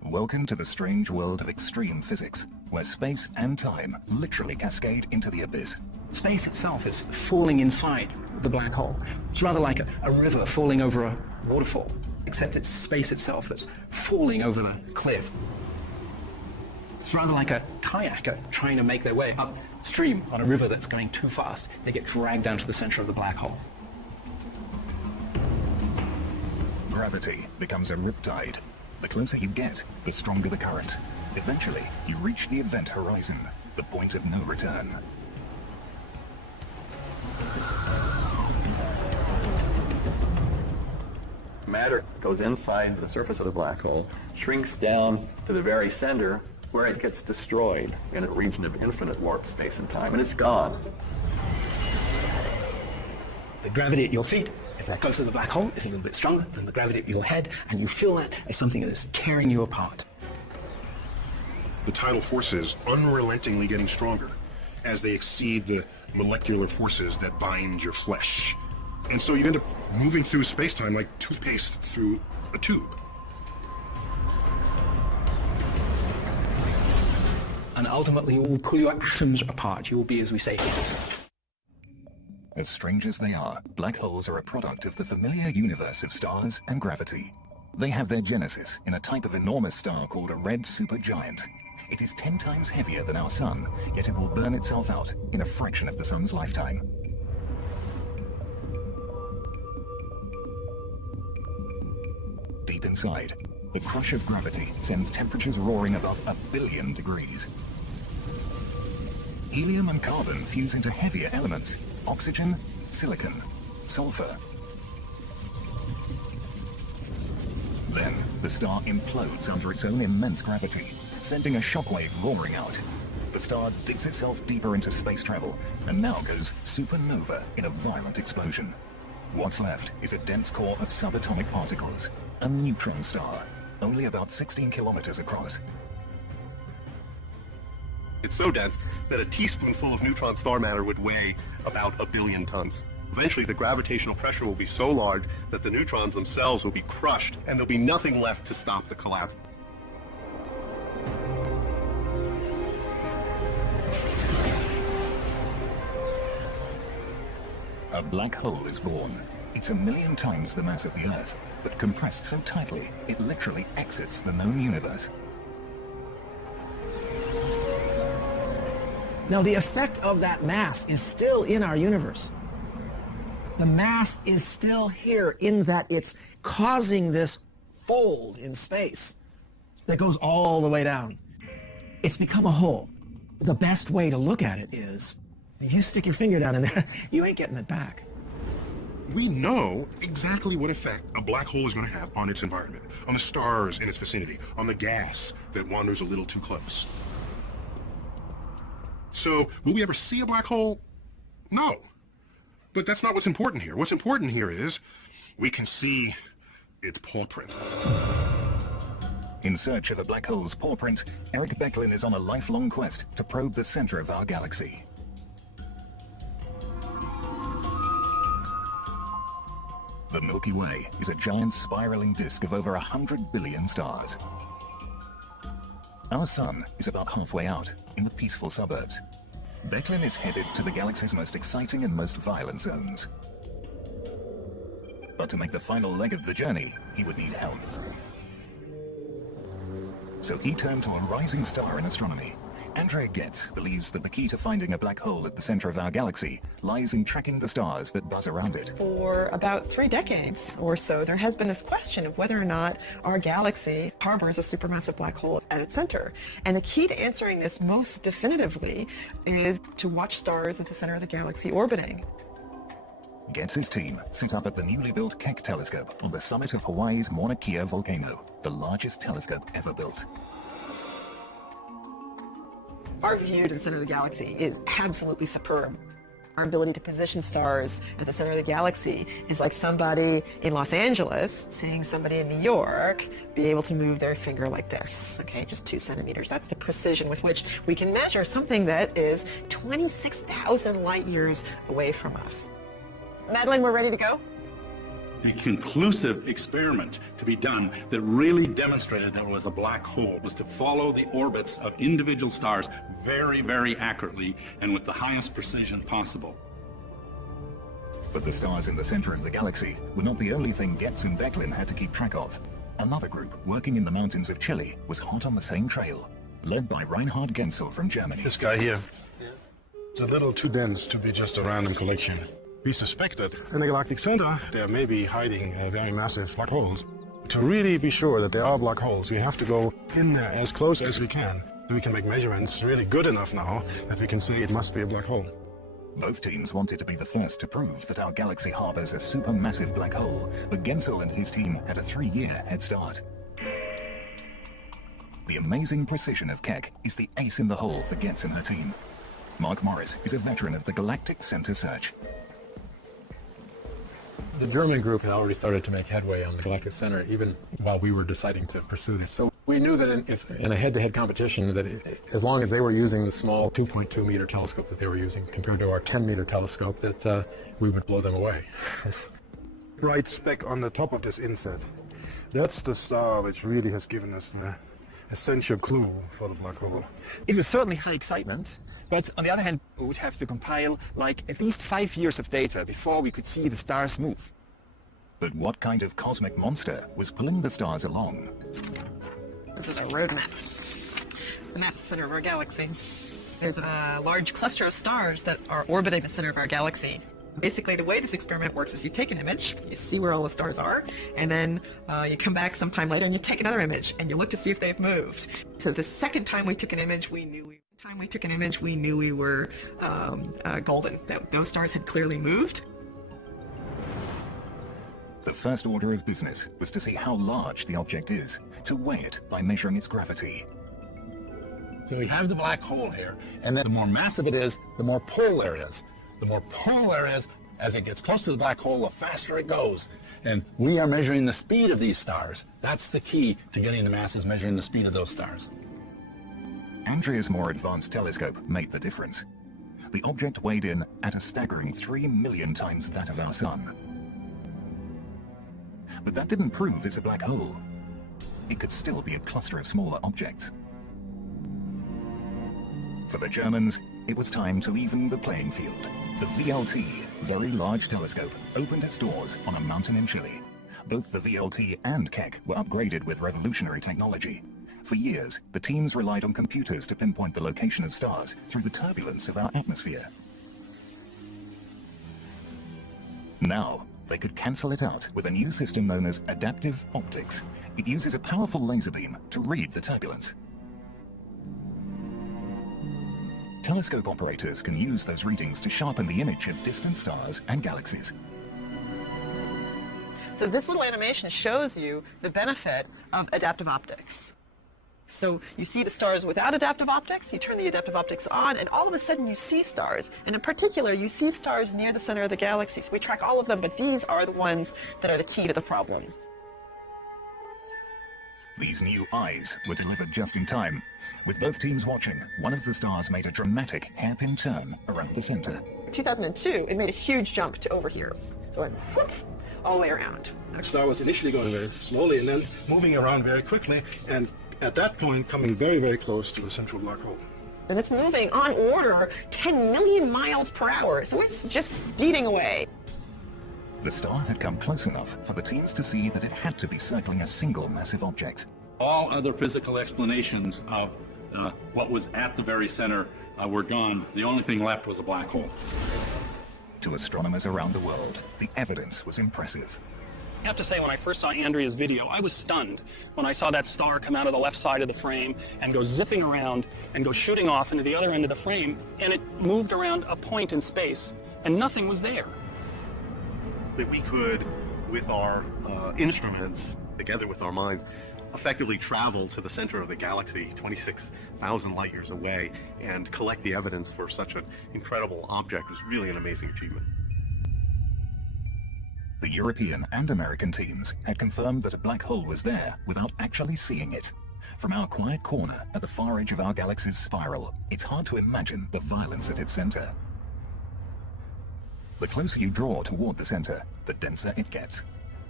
Welcome to the strange world of extreme physics, where space and time literally cascade into the abyss. Space itself is falling inside the black hole. It's rather like a river falling over a waterfall, except it's space itself that's falling over the cliff. It's rather like a kayaker trying to make their way upstream on a river that's going too fast. They get dragged down to the center of the black hole. Gravity becomes a riptide. The closer you get, the stronger the current. Eventually, you reach the event horizon, the point of no return. Matter goes inside the surface of the black hole, shrinks down to the very center, where it gets destroyed in a region of infinite warp space and time, and it's gone. The gravity at your feet, if that goes to the black hole, is a little bit stronger than the gravity at your head, and you feel that as something that is tearing you apart. The tidal forces unrelentingly getting stronger as they exceed the molecular forces that bind your flesh. And so you end up moving through space-time like toothpaste through a tube. And ultimately, you will pull your atoms apart. You will be, as we say, as strange as they are, black holes are a product of the familiar universe of stars and gravity. They have their genesis in a type of enormous star called a red supergiant. It is 10 times heavier than our sun, yet it will burn itself out in a fraction of the sun's lifetime. Deep inside, the crush of gravity sends temperatures roaring above 1 billion degrees. Helium and carbon fuse into heavier elements: oxygen, silicon, sulfur. Then, the star implodes under its own immense gravity, sending a shockwave roaring out. The star digs itself deeper into space travel, and now goes supernova in a violent explosion. What's left is a dense core of subatomic particles, a neutron star, only about 16 kilometers across. It's so dense that a teaspoonful of neutron star matter would weigh about 1 billion tons. Eventually, the gravitational pressure will be so large that the neutrons themselves will be crushed, and there'll be nothing left to stop the collapse. A black hole is born. It's 1 million times the mass of the Earth, but compressed so tightly, it literally exits the known universe. Now, the effect of that mass is still in our universe. The mass is still here in that it's causing this fold in space that goes all the way down. It's become a hole. The best way to look at it is, if you stick your finger down in there, you ain't getting it back. We know exactly what effect a black hole is going to have on its environment, on the stars in its vicinity, on the gas that wanders a little too close. So, will we ever see a black hole? No. But that's not what's important here. What's important here is we can see its paw print. In search of a black hole's paw print, Eric Becklin is on a lifelong quest to probe the center of our galaxy. The Milky Way is a giant spiraling disk of over 100 billion stars. Our sun is about halfway out, in the peaceful suburbs. Becklin is headed to the galaxy's most exciting and most violent zones. But to make the final leg of the journey, he would need help. So he turned to a rising star in astronomy. Andrea Getz believes that the key to finding a black hole at the center of our galaxy lies in tracking the stars that buzz around it. For about 3 decades or so, there has been this question of whether or not our galaxy harbors a supermassive black hole at its center. And the key to answering this most definitively is to watch stars at the center of the galaxy orbiting. Getz's team set up at the newly built Keck telescope on the summit of Hawaii's Mauna Kea volcano, the largest telescope ever built. Our view to the center of the galaxy is absolutely superb. Our ability to position stars at the center of the galaxy is like somebody in Los Angeles seeing somebody in New York be able to move their finger like this, okay, just 2 centimeters. That's the precision with which we can measure something that is 26,000 light years away from us. Madeline, we're ready to go? The conclusive experiment to be done that really demonstrated that it was a black hole was to follow the orbits of individual stars very, very accurately and with the highest precision possible. But the stars in the center of the galaxy were not the only thing Getz and Becklin had to keep track of. Another group, working in the mountains of Chile, was hot on the same trail, led by Reinhard Genzel from Germany. This guy here. It's a little too dense to be just a random collection. We suspect that in the galactic center there may be hiding very massive black holes. To really be sure that there are black holes, we have to go in there as close as we can. We can make measurements really good enough now that we can say it must be a black hole. Both teams wanted to be the first to prove that our galaxy harbors a supermassive black hole, but Genzel and his team had a 3-year head start. The amazing precision of Keck is the ace in the hole for Getz and her team. Mark Morris is a veteran of the Galactic Center search. The German group had already started to make headway on the Galactic Center even while we were deciding to pursue this. So we knew that in a head-to-head competition that as long as they were using the small 2.2 meter telescope that they were using compared to our 10 meter telescope, that we would blow them away. Bright speck on the top of this inset. That's the star which really has given us the essential clue for the black hole. It was certainly high excitement, but on the other hand, we would have to compile like at least 5 years of data before we could see the stars move. But what kind of cosmic monster was pulling the stars along? This is our roadmap. And that's the center of our galaxy. There's a large cluster of stars that are orbiting the center of our galaxy. Basically, the way this experiment works is you take an image, you see where all the stars are, and then you come back sometime later and you take another image and you look to see if they've moved. So the second time we took an image, we knew we were golden. That those stars had clearly moved. The first order of business was to see how large the object is, to weigh it by measuring its gravity. So we have the black hole here, and then the more massive it is, the more pull there is. The more pull there is, as it gets close to the black hole, the faster it goes. And we are measuring the speed of these stars. That's the key to getting the masses, measuring the speed of those stars. Andrea's more advanced telescope made the difference. The object weighed in at a staggering 3 million times that of our Sun. But that didn't prove it's a black hole. It could still be a cluster of smaller objects. For the Germans, it was time to even the playing field. The VLT, Very Large Telescope, opened its doors on a mountain in Chile. Both the VLT and Keck were upgraded with revolutionary technology. For years, the teams relied on computers to pinpoint the location of stars through the turbulence of our atmosphere. Now, they could cancel it out with a new system known as adaptive optics. It uses a powerful laser beam to read the turbulence. Telescope operators can use those readings to sharpen the image of distant stars and galaxies. So this little animation shows you the benefit of adaptive optics. So you see the stars without adaptive optics, you turn the adaptive optics on, and all of a sudden you see stars. And in particular, you see stars near the center of the galaxy. So we track all of them, but these are the ones that are the key to the problem. These new eyes were delivered just in time. With both teams watching, one of the stars made a dramatic hairpin turn around the center. In 2002, it made a huge jump to over here. So it went all the way around. The star was initially going very slowly and then moving around very quickly, and at that point coming very, very close to the central black hole. And it's moving on order 10 million miles per hour, so it's just speeding away. The star had come close enough for the teams to see that it had to be circling a single massive object. All other physical explanations of what was at the very center were gone. The only thing left was a black hole. To astronomers around the world, the evidence was impressive. I have to say, when I first saw Andrea's video, I was stunned when I saw that star come out of the left side of the frame and go zipping around and go shooting off into the other end of the frame, and it moved around a point in space, and nothing was there. That we could, with our instruments, together with our minds, effectively travel to the center of the galaxy, 26,000 light years away, and collect the evidence for such an incredible object was really an amazing achievement. The European and American teams had confirmed that a black hole was there without actually seeing it. From our quiet corner at the far edge of our galaxy's spiral, it's hard to imagine the violence at its center. The closer you draw toward the center, the denser it gets.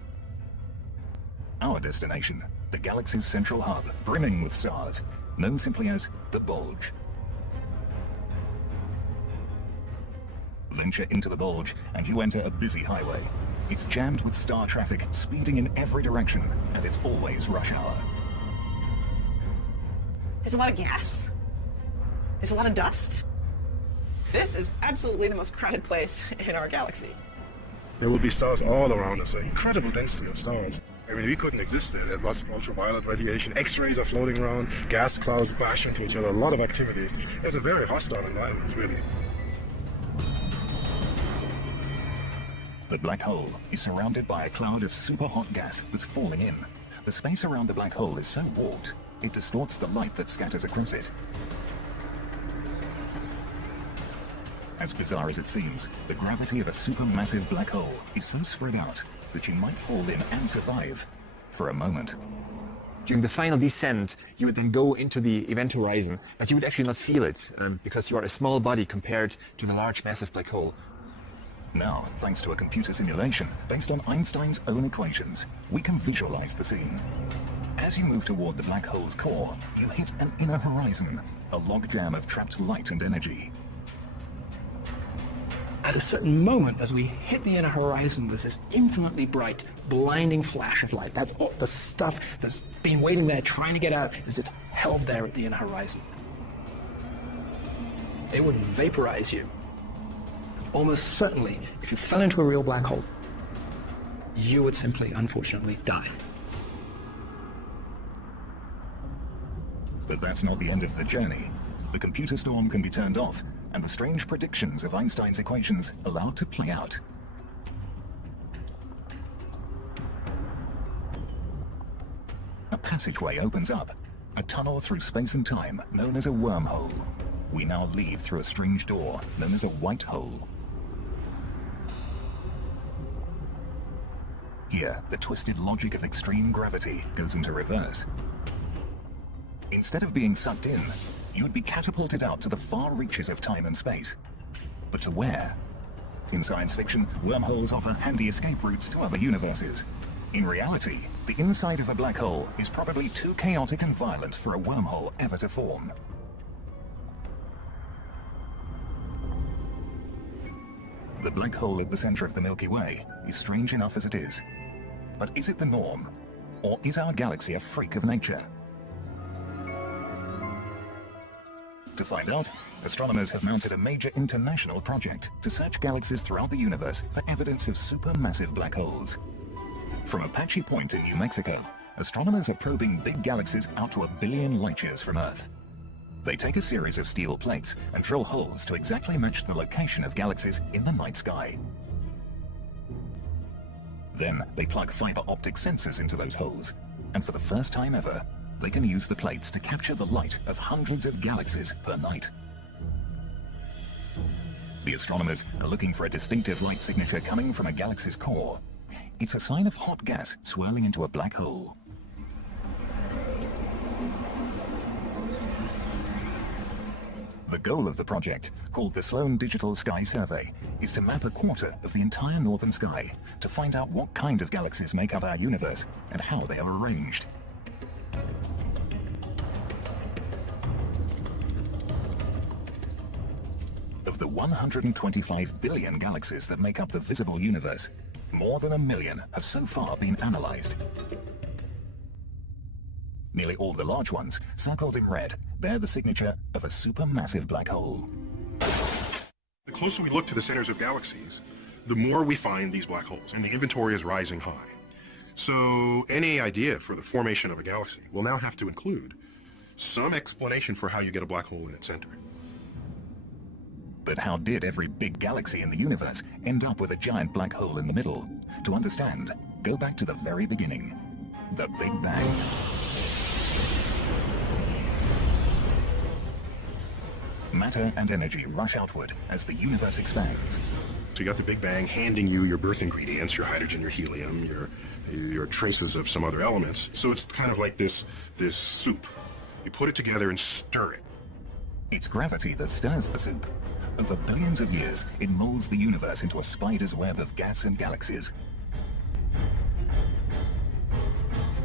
our destination, the galaxy's central hub, brimming with stars, known simply as the Bulge. Venture into the Bulge and you enter a busy highway. It's jammed with star traffic speeding in every direction, and it's always rush hour. There's a lot of gas. There's a lot of dust. This is absolutely the most crowded place in our galaxy. There will be stars all around us, an incredible density of stars. I mean, we couldn't exist there. There's lots of ultraviolet radiation. X-rays are floating around. Gas clouds bash into each other. A lot of activities. It's a very hostile environment, really. The black hole is surrounded by a cloud of super hot gas that's falling in. The space around the black hole is so warped, it distorts the light that scatters across it. As bizarre as it seems, the gravity of a supermassive black hole is so spread out that you might fall in and survive for a moment. During the final descent, you would then go into the event horizon, but you would actually not feel it, because you are a small body compared to the large massive black hole. Now, thanks to a computer simulation based on Einstein's own equations, we can visualize the scene. As you move toward the black hole's core, you hit an inner horizon, a logjam of trapped light and energy. At a certain moment, as we hit the inner horizon, there's this infinitely bright, blinding flash of light. That's all the stuff that's been waiting there, trying to get out, is just held there at the inner horizon. It would vaporize you. Almost certainly, if you fell into a real black hole, you would simply, unfortunately, die. But that's not the end of the journey. The computer storm can be turned off, and the strange predictions of Einstein's equations allowed to play out. A passageway opens up, a tunnel through space and time known as a wormhole. We now leave through a strange door known as a white hole. Here, the twisted logic of extreme gravity goes into reverse. Instead of being sucked in, you would be catapulted out to the far reaches of time and space. But to where? In science fiction, wormholes offer handy escape routes to other universes. In reality, the inside of a black hole is probably too chaotic and violent for a wormhole ever to form. The black hole at the center of the Milky Way is strange enough as it is. But is it the norm? Or is our galaxy a freak of nature? To find out, astronomers have mounted a major international project to search galaxies throughout the universe for evidence of supermassive black holes. From Apache Point in New Mexico, astronomers are probing big galaxies out to 1 billion light-years from Earth. They take a series of steel plates and drill holes to exactly match the location of galaxies in the night sky. Then they plug fiber optic sensors into those holes, and for the first time ever, they can use the plates to capture the light of hundreds of galaxies per night. The astronomers are looking for a distinctive light signature coming from a galaxy's core. It's a sign of hot gas swirling into a black hole. The goal of the project, called the Sloan Digital Sky Survey, is to map a quarter of the entire northern sky to find out what kind of galaxies make up our universe and how they are arranged. Of the 125 billion galaxies that make up the visible universe, more than 1 million have so far been analyzed. Nearly all the large ones, circled in red, bear the signature of a supermassive black hole. The closer we look to the centers of galaxies, the more we find these black holes, and the inventory is rising high. So any idea for the formation of a galaxy will now have to include some explanation for how you get a black hole in its center. But how did every big galaxy in the universe end up with a giant black hole in the middle? To understand, go back to the very beginning, the Big Bang. Matter and energy rush outward as the universe expands. So you got the Big Bang handing you your birth ingredients, your hydrogen, your helium, your traces of some other elements. So it's kind of like this soup. You put it together and stir it. It's gravity that stirs the soup. Over billions of years, it molds the universe into a spider's web of gas and galaxies.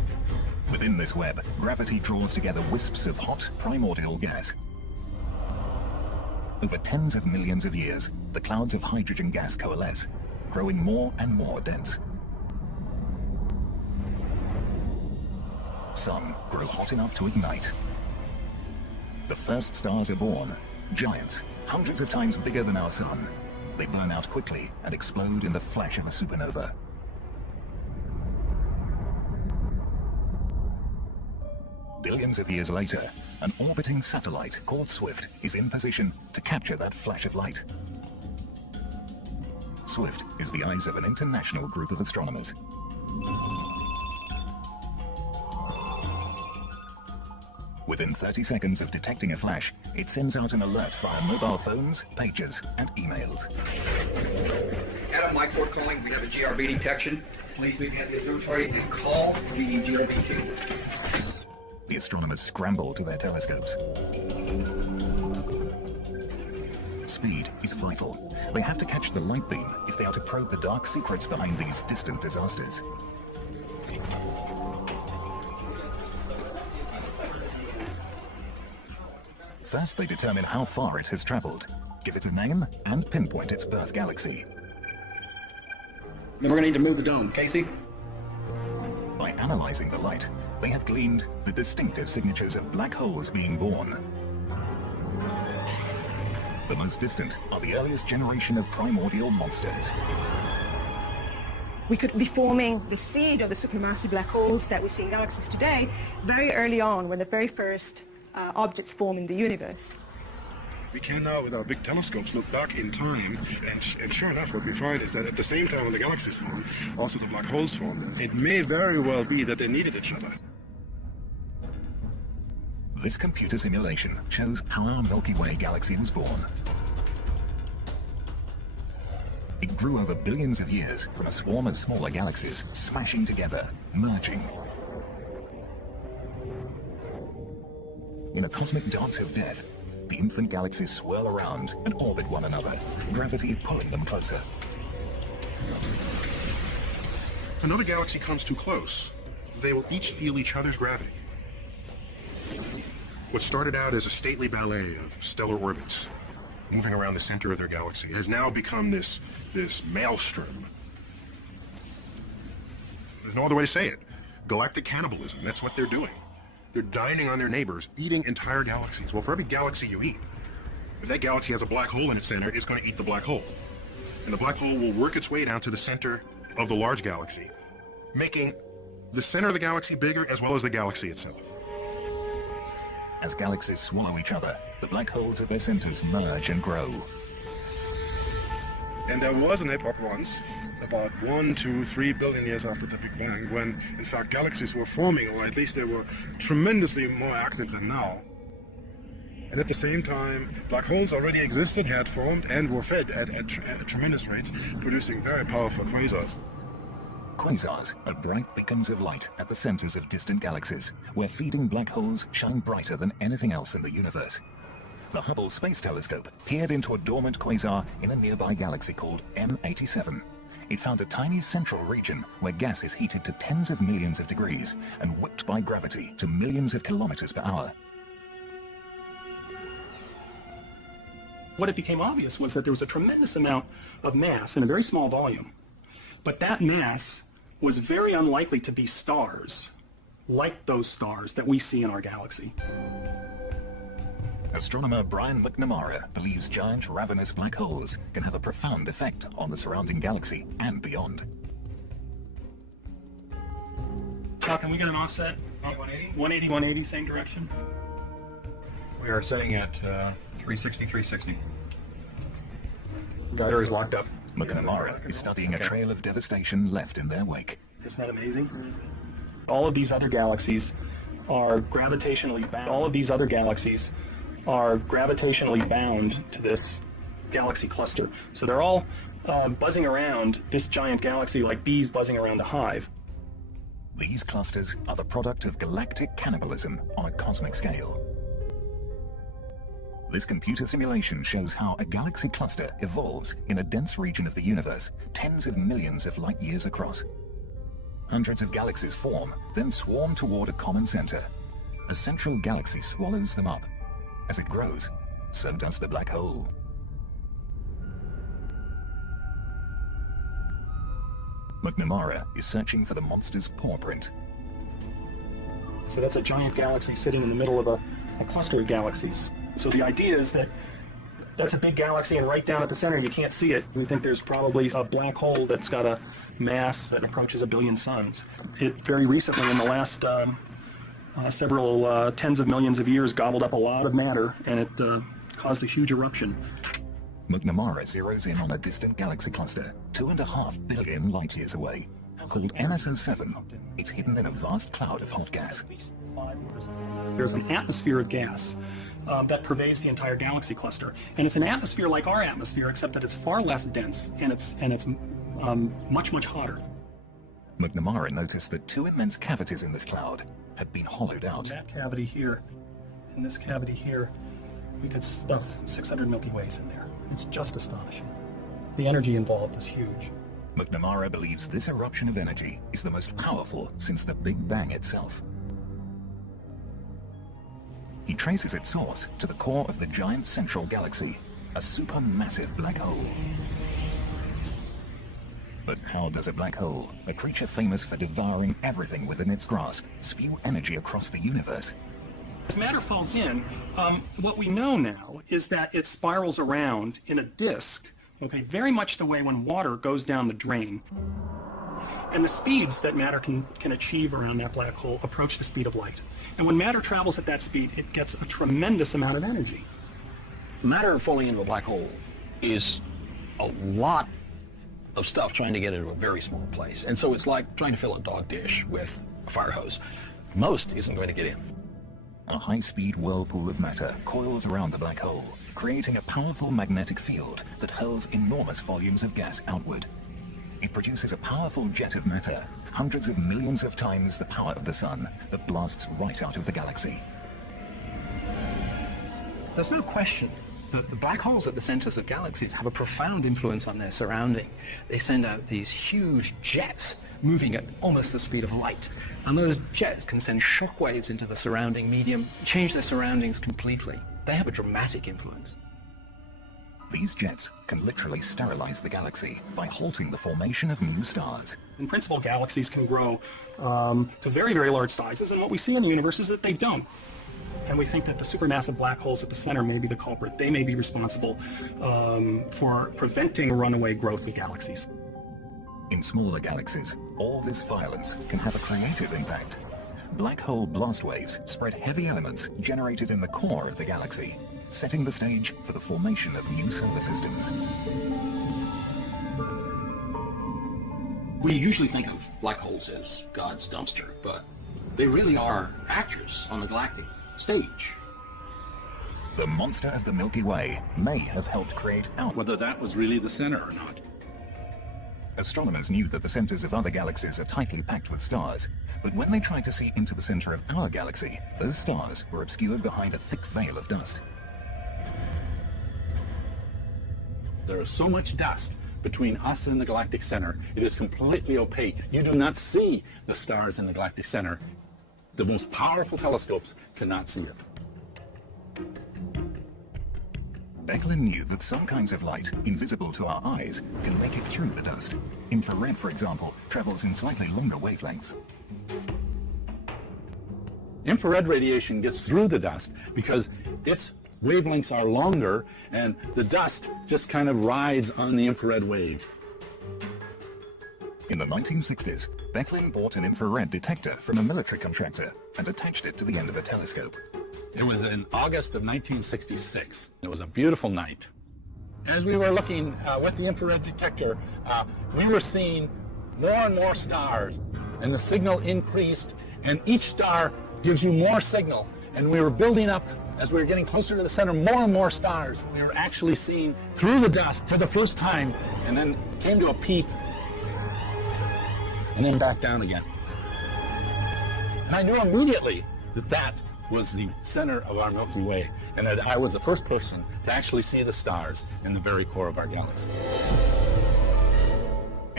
Within this web, gravity draws together wisps of hot, primordial gas. Over tens of millions of years, the clouds of hydrogen gas coalesce, growing more and more dense. Some grow hot enough to ignite. The first stars are born, giants, hundreds of times bigger than our sun. They burn out quickly and explode in the flash of a supernova. Billions of years later, an orbiting satellite called SWIFT is in position to capture that flash of light. SWIFT is the eyes of an international group of astronomers. Within 30 seconds of detecting a flash, it sends out an alert via mobile phones, pagers, and emails. Adam, Mike Ford calling. We have a GRB detection. Please leave the observatory and call the GRB team. The astronomers scramble to their telescopes. Speed is vital. They have to catch the light beam if they are to probe the dark secrets behind these distant disasters. First, they determine how far it has traveled, give it a name, and pinpoint its birth galaxy. Then we're going to need to move the dome. Casey? By analyzing the light, they have gleaned the distinctive signatures of black holes being born. The most distant are the earliest generation of primordial monsters. We could be forming the seed of the supermassive black holes that we see in galaxies today very early on, when the very first objects form in the universe. We can now, with our big telescopes, look back in time, and sure enough, what we find is that at the same time when the galaxies formed, also the black holes formed. It may very well be that they needed each other. This computer simulation shows how our Milky Way galaxy was born. It grew over billions of years from a swarm of smaller galaxies smashing together, merging. In a cosmic dance of death, the infant galaxies swirl around and orbit one another, gravity pulling them closer. If another galaxy comes too close, they will each feel each other's gravity. What started out as a stately ballet of stellar orbits moving around the center of their galaxy has now become this maelstrom. There's no other way to say it. Galactic cannibalism, that's what they're doing. They're dining on their neighbors, eating entire galaxies. Well, for every galaxy you eat, if that galaxy has a black hole in its center, it's going to eat the black hole. And the black hole will work its way down to the center of the large galaxy, making the center of the galaxy bigger as well as the galaxy itself. As galaxies swallow each other, the black holes at their centers merge and grow. And there was an epoch once, about 1, 2, 3 billion years after the Big Bang, when in fact galaxies were forming, or at least they were tremendously more active than now. And at the same time, black holes already existed, had formed, and were fed at tremendous rates, producing very powerful quasars. Quasars are bright beacons of light at the centers of distant galaxies, where feeding black holes shine brighter than anything else in the universe. The Hubble Space Telescope peered into a dormant quasar in a nearby galaxy called M87. It found a tiny central region where gas is heated to tens of millions of degrees and whipped by gravity to millions of kilometers per hour. What it became obvious was that there was a tremendous amount of mass in a very small volume. But that mass was very unlikely to be stars, like those stars that we see in our galaxy. Astronomer Brian McNamara believes giant ravenous black holes can have a profound effect on the surrounding galaxy and beyond. Chuck, can we get an offset? 180? 180, 180, same direction. We are sitting at 360, 360. Battery's locked up. McNamara is studying a trail of devastation left in their wake. Isn't that amazing? All of these other galaxies are gravitationally bound. All of these other galaxies are gravitationally bound to this galaxy cluster. So they're all buzzing around this giant galaxy like bees buzzing around a hive. These clusters are the product of galactic cannibalism on a cosmic scale. This computer simulation shows how a galaxy cluster evolves in a dense region of the universe, tens of millions of light years across. Hundreds of galaxies form, then swarm toward a common center. A central galaxy swallows them up. As it grows, so does the black hole. McNamara is searching for the monster's paw print. So that's a giant galaxy sitting in the middle of a cluster of galaxies. So the idea is that that's a big galaxy, and right down at the center you can't see it. We think there's probably a black hole that's got a mass that approaches 1 billion suns. It very recently, in the last several tens of millions of years, gobbled up a lot of matter, and it caused a huge eruption. McNamara zeroes in on a distant galaxy cluster 2.5 billion light years away. Called NSO7, it's hidden in a vast cloud of hot gas. There's an atmosphere of gas that pervades the entire galaxy cluster, and it's an atmosphere like our atmosphere, except that it's far less dense and it's much hotter. McNamara noticed that 2 immense cavities in this cloud had been hollowed out. That cavity here and this cavity here, we could stuff 600 Milky Ways in there. It's just astonishing. The energy involved is huge. McNamara believes this eruption of energy is the most powerful since the Big Bang itself. He traces its source to the core of the giant central galaxy, a supermassive black hole. But how does a black hole, a creature famous for devouring everything within its grasp, spew energy across the universe? As matter falls in, what we know now is that it spirals around in a disk, okay, very much the way when water goes down the drain. And the speeds that matter can achieve around that black hole approach the speed of light. And when matter travels at that speed, it gets a tremendous amount of energy. Matter falling into a black hole is a lot of stuff trying to get into a very small place. And so it's like trying to fill a dog dish with a fire hose. Most isn't going to get in. A high-speed whirlpool of matter coils around the black hole, creating a powerful magnetic field that hurls enormous volumes of gas outward. It produces a powerful jet of matter, hundreds of millions of times the power of the sun, that blasts right out of the galaxy. There's no question that the black holes at the centers of galaxies have a profound influence on their surrounding. They send out these huge jets moving at almost the speed of light. And those jets can send shock waves into the surrounding medium, change their surroundings completely. They have a dramatic influence. These jets can literally sterilize the galaxy by halting the formation of new stars. In principle, galaxies can grow to very, very large sizes, and what we see in the universe is that they don't. And we think that the supermassive black holes at the center may be the culprit. They may be responsible for preventing runaway growth of galaxies. In smaller galaxies, all this violence can have a creative impact. Black hole blast waves spread heavy elements generated in the core of the galaxy, setting the stage for the formation of new solar systems. We usually think of black holes as God's dumpster, but they really are actors on the galactic stage. The monster of the Milky Way may have helped create our... Whether that was really the center or not. Astronomers knew that the centers of other galaxies are tightly packed with stars, but when they tried to see into the center of our galaxy, those stars were obscured behind a thick veil of dust. There is so much dust between us and the galactic center, it is completely opaque. You do not see the stars in the galactic center. The most powerful telescopes cannot see it. Becklin knew that some kinds of light, invisible to our eyes, can make it through the dust. Infrared, for example, travels in slightly longer wavelengths. Infrared radiation gets through the dust because its wavelengths are longer and the dust just kind of rides on the infrared wave. In the 1960s, Becklin bought an infrared detector from a military contractor and attached it to the end of a telescope. It was in August of 1966. It was a beautiful night. As we were looking with the infrared detector, we were seeing more and more stars, and the signal increased, and each star gives you more signal. And we were building up, as we were getting closer to the center, more and more stars. We were actually seeing through the dust for the first time, and then came to a peak, and then back down again. And I knew immediately that that was the center of our Milky Way, and that I was the first person to actually see the stars in the very core of our galaxy.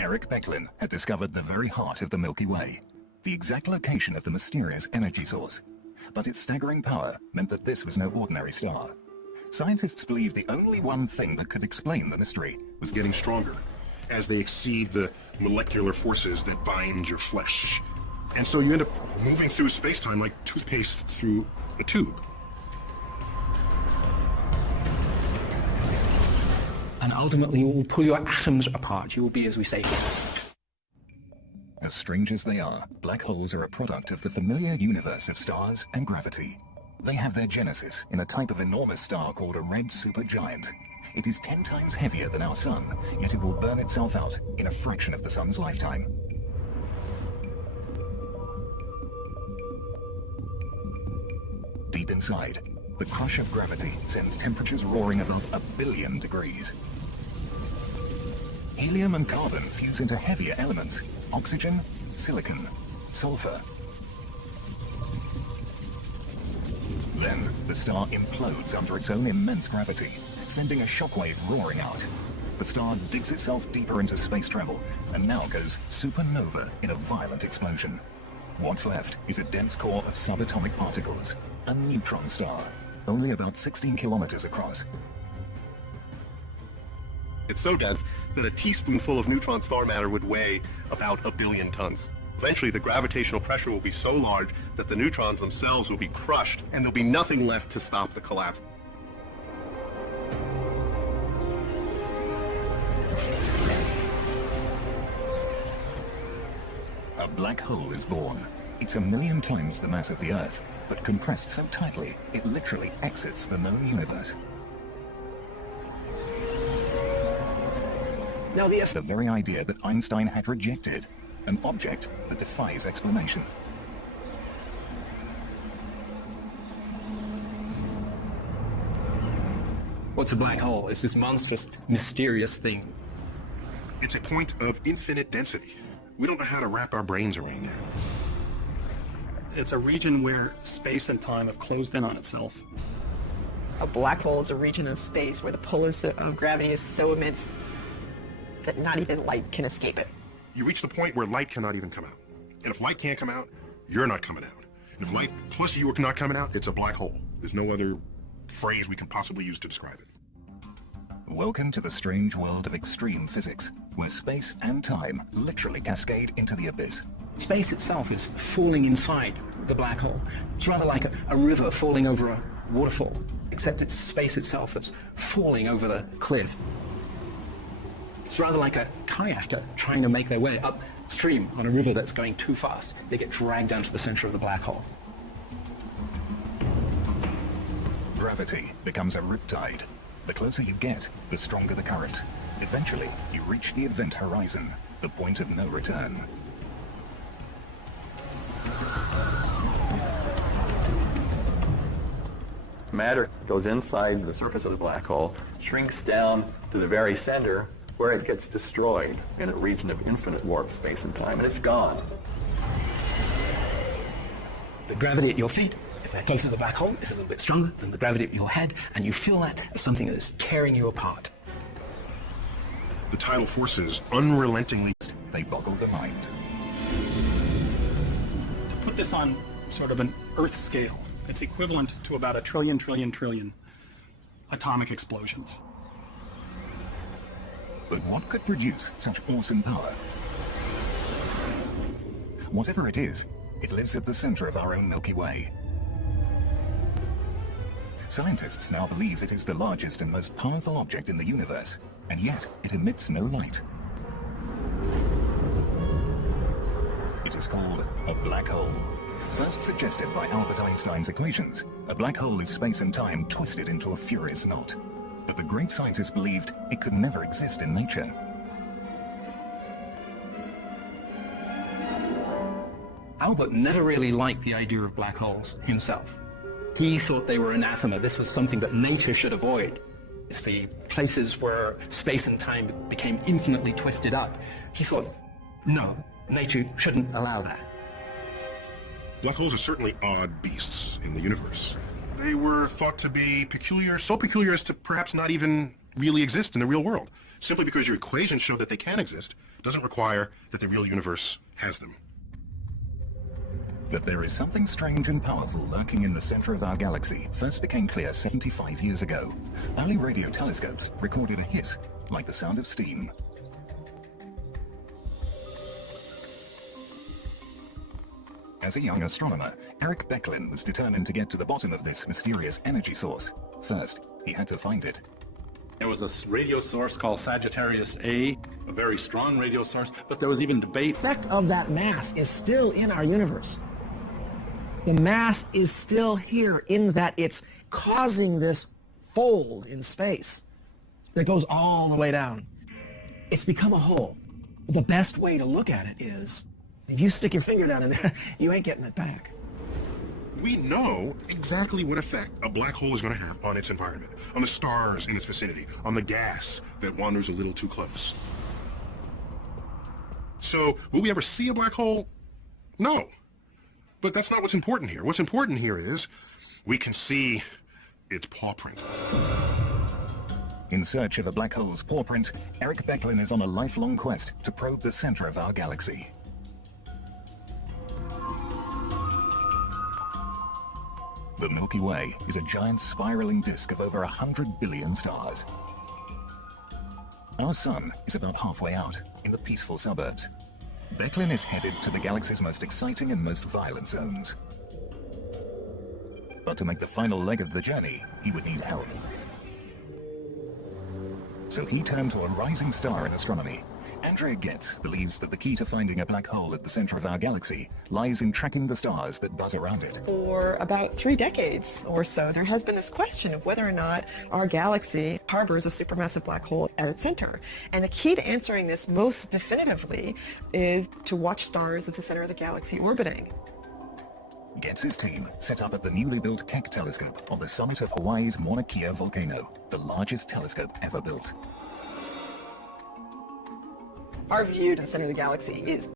Eric Becklin had discovered the very heart of the Milky Way, the exact location of the mysterious energy source. But its staggering power meant that this was no ordinary star. Scientists believed the only one thing that could explain the mystery was getting stronger as they exceed the molecular forces that bind your flesh. And so you end up moving through space-time like toothpaste through a tube. And ultimately, it will pull your atoms apart. You will be, as we say, as strange as they are, black holes are a product of the familiar universe of stars and gravity. They have their genesis in a type of enormous star called a red supergiant. It is 10 times heavier than our sun, yet it will burn itself out in a fraction of the sun's lifetime. Deep inside, the crush of gravity sends temperatures roaring above 1 billion degrees. Helium and carbon fuse into heavier elements: oxygen, silicon, sulfur. Then, the star implodes under its own immense gravity, sending a shockwave roaring out. The star digs itself deeper into space travel, and now goes supernova in a violent explosion. What's left is a dense core of subatomic particles, a neutron star, only about 16 kilometers across. It's so dense that a teaspoonful of neutron star matter would weigh about 1 billion tons. Eventually, the gravitational pressure will be so large that the neutrons themselves will be crushed, and there'll be nothing left to stop the collapse. A black hole is born. It's 1 million times the mass of the Earth, but compressed so tightly, it literally exits the known universe. Now the very idea that Einstein had rejected, an object that defies explanation. what's a black hole? It's this monstrous, mysterious thing. It's a point of infinite density. We don't know how to wrap our brains around that. It's a region where space and time have closed in on itself. A black hole is a region of space where the pull of gravity is so immense that not even light can escape it. You reach the point where light cannot even come out. And if light can't come out, you're not coming out. And if light plus you are not coming out, it's a black hole. There's no other phrase we can possibly use to describe it. Welcome to the strange world of extreme physics, where space and time literally cascade into the abyss. Space itself is falling inside the black hole. It's rather like a river falling over a waterfall, except it's space itself that's falling over the cliff. It's rather like a kayaker trying to make their way upstream on a river that's going too fast. They get dragged down to the center of the black hole. Gravity becomes a riptide. The closer you get, the stronger the current. Eventually, you reach the event horizon, the point of no return. Matter goes inside the surface of the black hole, shrinks down to the very center, where it gets destroyed in a region of infinite warp space and time, and it's gone. The gravity at your feet, if they're close to the black hole, is a little bit stronger than the gravity at your head, and you feel that as something that is tearing you apart. The tidal forces unrelentingly, they boggle the mind. To put this on sort of an Earth scale, it's equivalent to about 1 trillion atomic explosions. But what could produce such awesome power? Whatever it is, it lives at the center of our own Milky Way. Scientists now believe it is the largest and most powerful object in the universe, and yet it emits no light. It is called a black hole. First suggested by Albert Einstein's equations, a black hole is space and time twisted into a furious knot. But the great scientist believed it could never exist in nature. Albert never really liked the idea of black holes himself. He thought they were anathema. This was something that nature should avoid. It's the places where space and time became infinitely twisted up. He thought, no, nature shouldn't allow that. Black holes are certainly odd beasts in the universe. They were thought to be peculiar, so peculiar as to perhaps not even really exist in the real world, Simply because your equations show that they can exist doesn't require that the real universe has them. That there is something strange and powerful lurking in the center of our galaxy first became clear 75 years ago. Early radio telescopes recorded a hiss, like the sound of steam. As a young astronomer, Eric Becklin was determined to get to the bottom of this mysterious energy source. First, he had to find it. There was a radio source called Sagittarius A, a very strong radio source, but there was even debate. The effect of that mass is still in our universe. The mass is still here in that it's causing this fold in space that goes all the way down. It's become a hole. The best way to look at it is, if you stick your finger down in there, you ain't getting it back. We know exactly what effect a black hole is going to have on its environment, on the stars in its vicinity, on the gas that wanders a little too close. So, will we ever see a black hole? No. But that's not what's important here. What's important here is we can see its paw print. In search of a black hole's paw print, Eric Becklin is on a lifelong quest to probe the center of our galaxy. The Milky Way is a giant spiraling disk of over 100 billion stars. Our sun is about halfway out, in the peaceful suburbs. Becklin is headed to the galaxy's most exciting and most violent zones. But to make the final leg of the journey, he would need help. So he turned to a rising star in astronomy. Andrea Getz believes that the key to finding a black hole at the center of our galaxy lies in tracking the stars that buzz around it. For about 3 decades or so, there has been this question of whether or not our galaxy harbors a supermassive black hole at its center. And the key to answering this most definitively is to watch stars at the center of the galaxy orbiting. Getz's team set up at the newly built Keck telescope on the summit of Hawaii's Mauna Kea volcano, the largest telescope ever built. Our view to the center of the galaxy is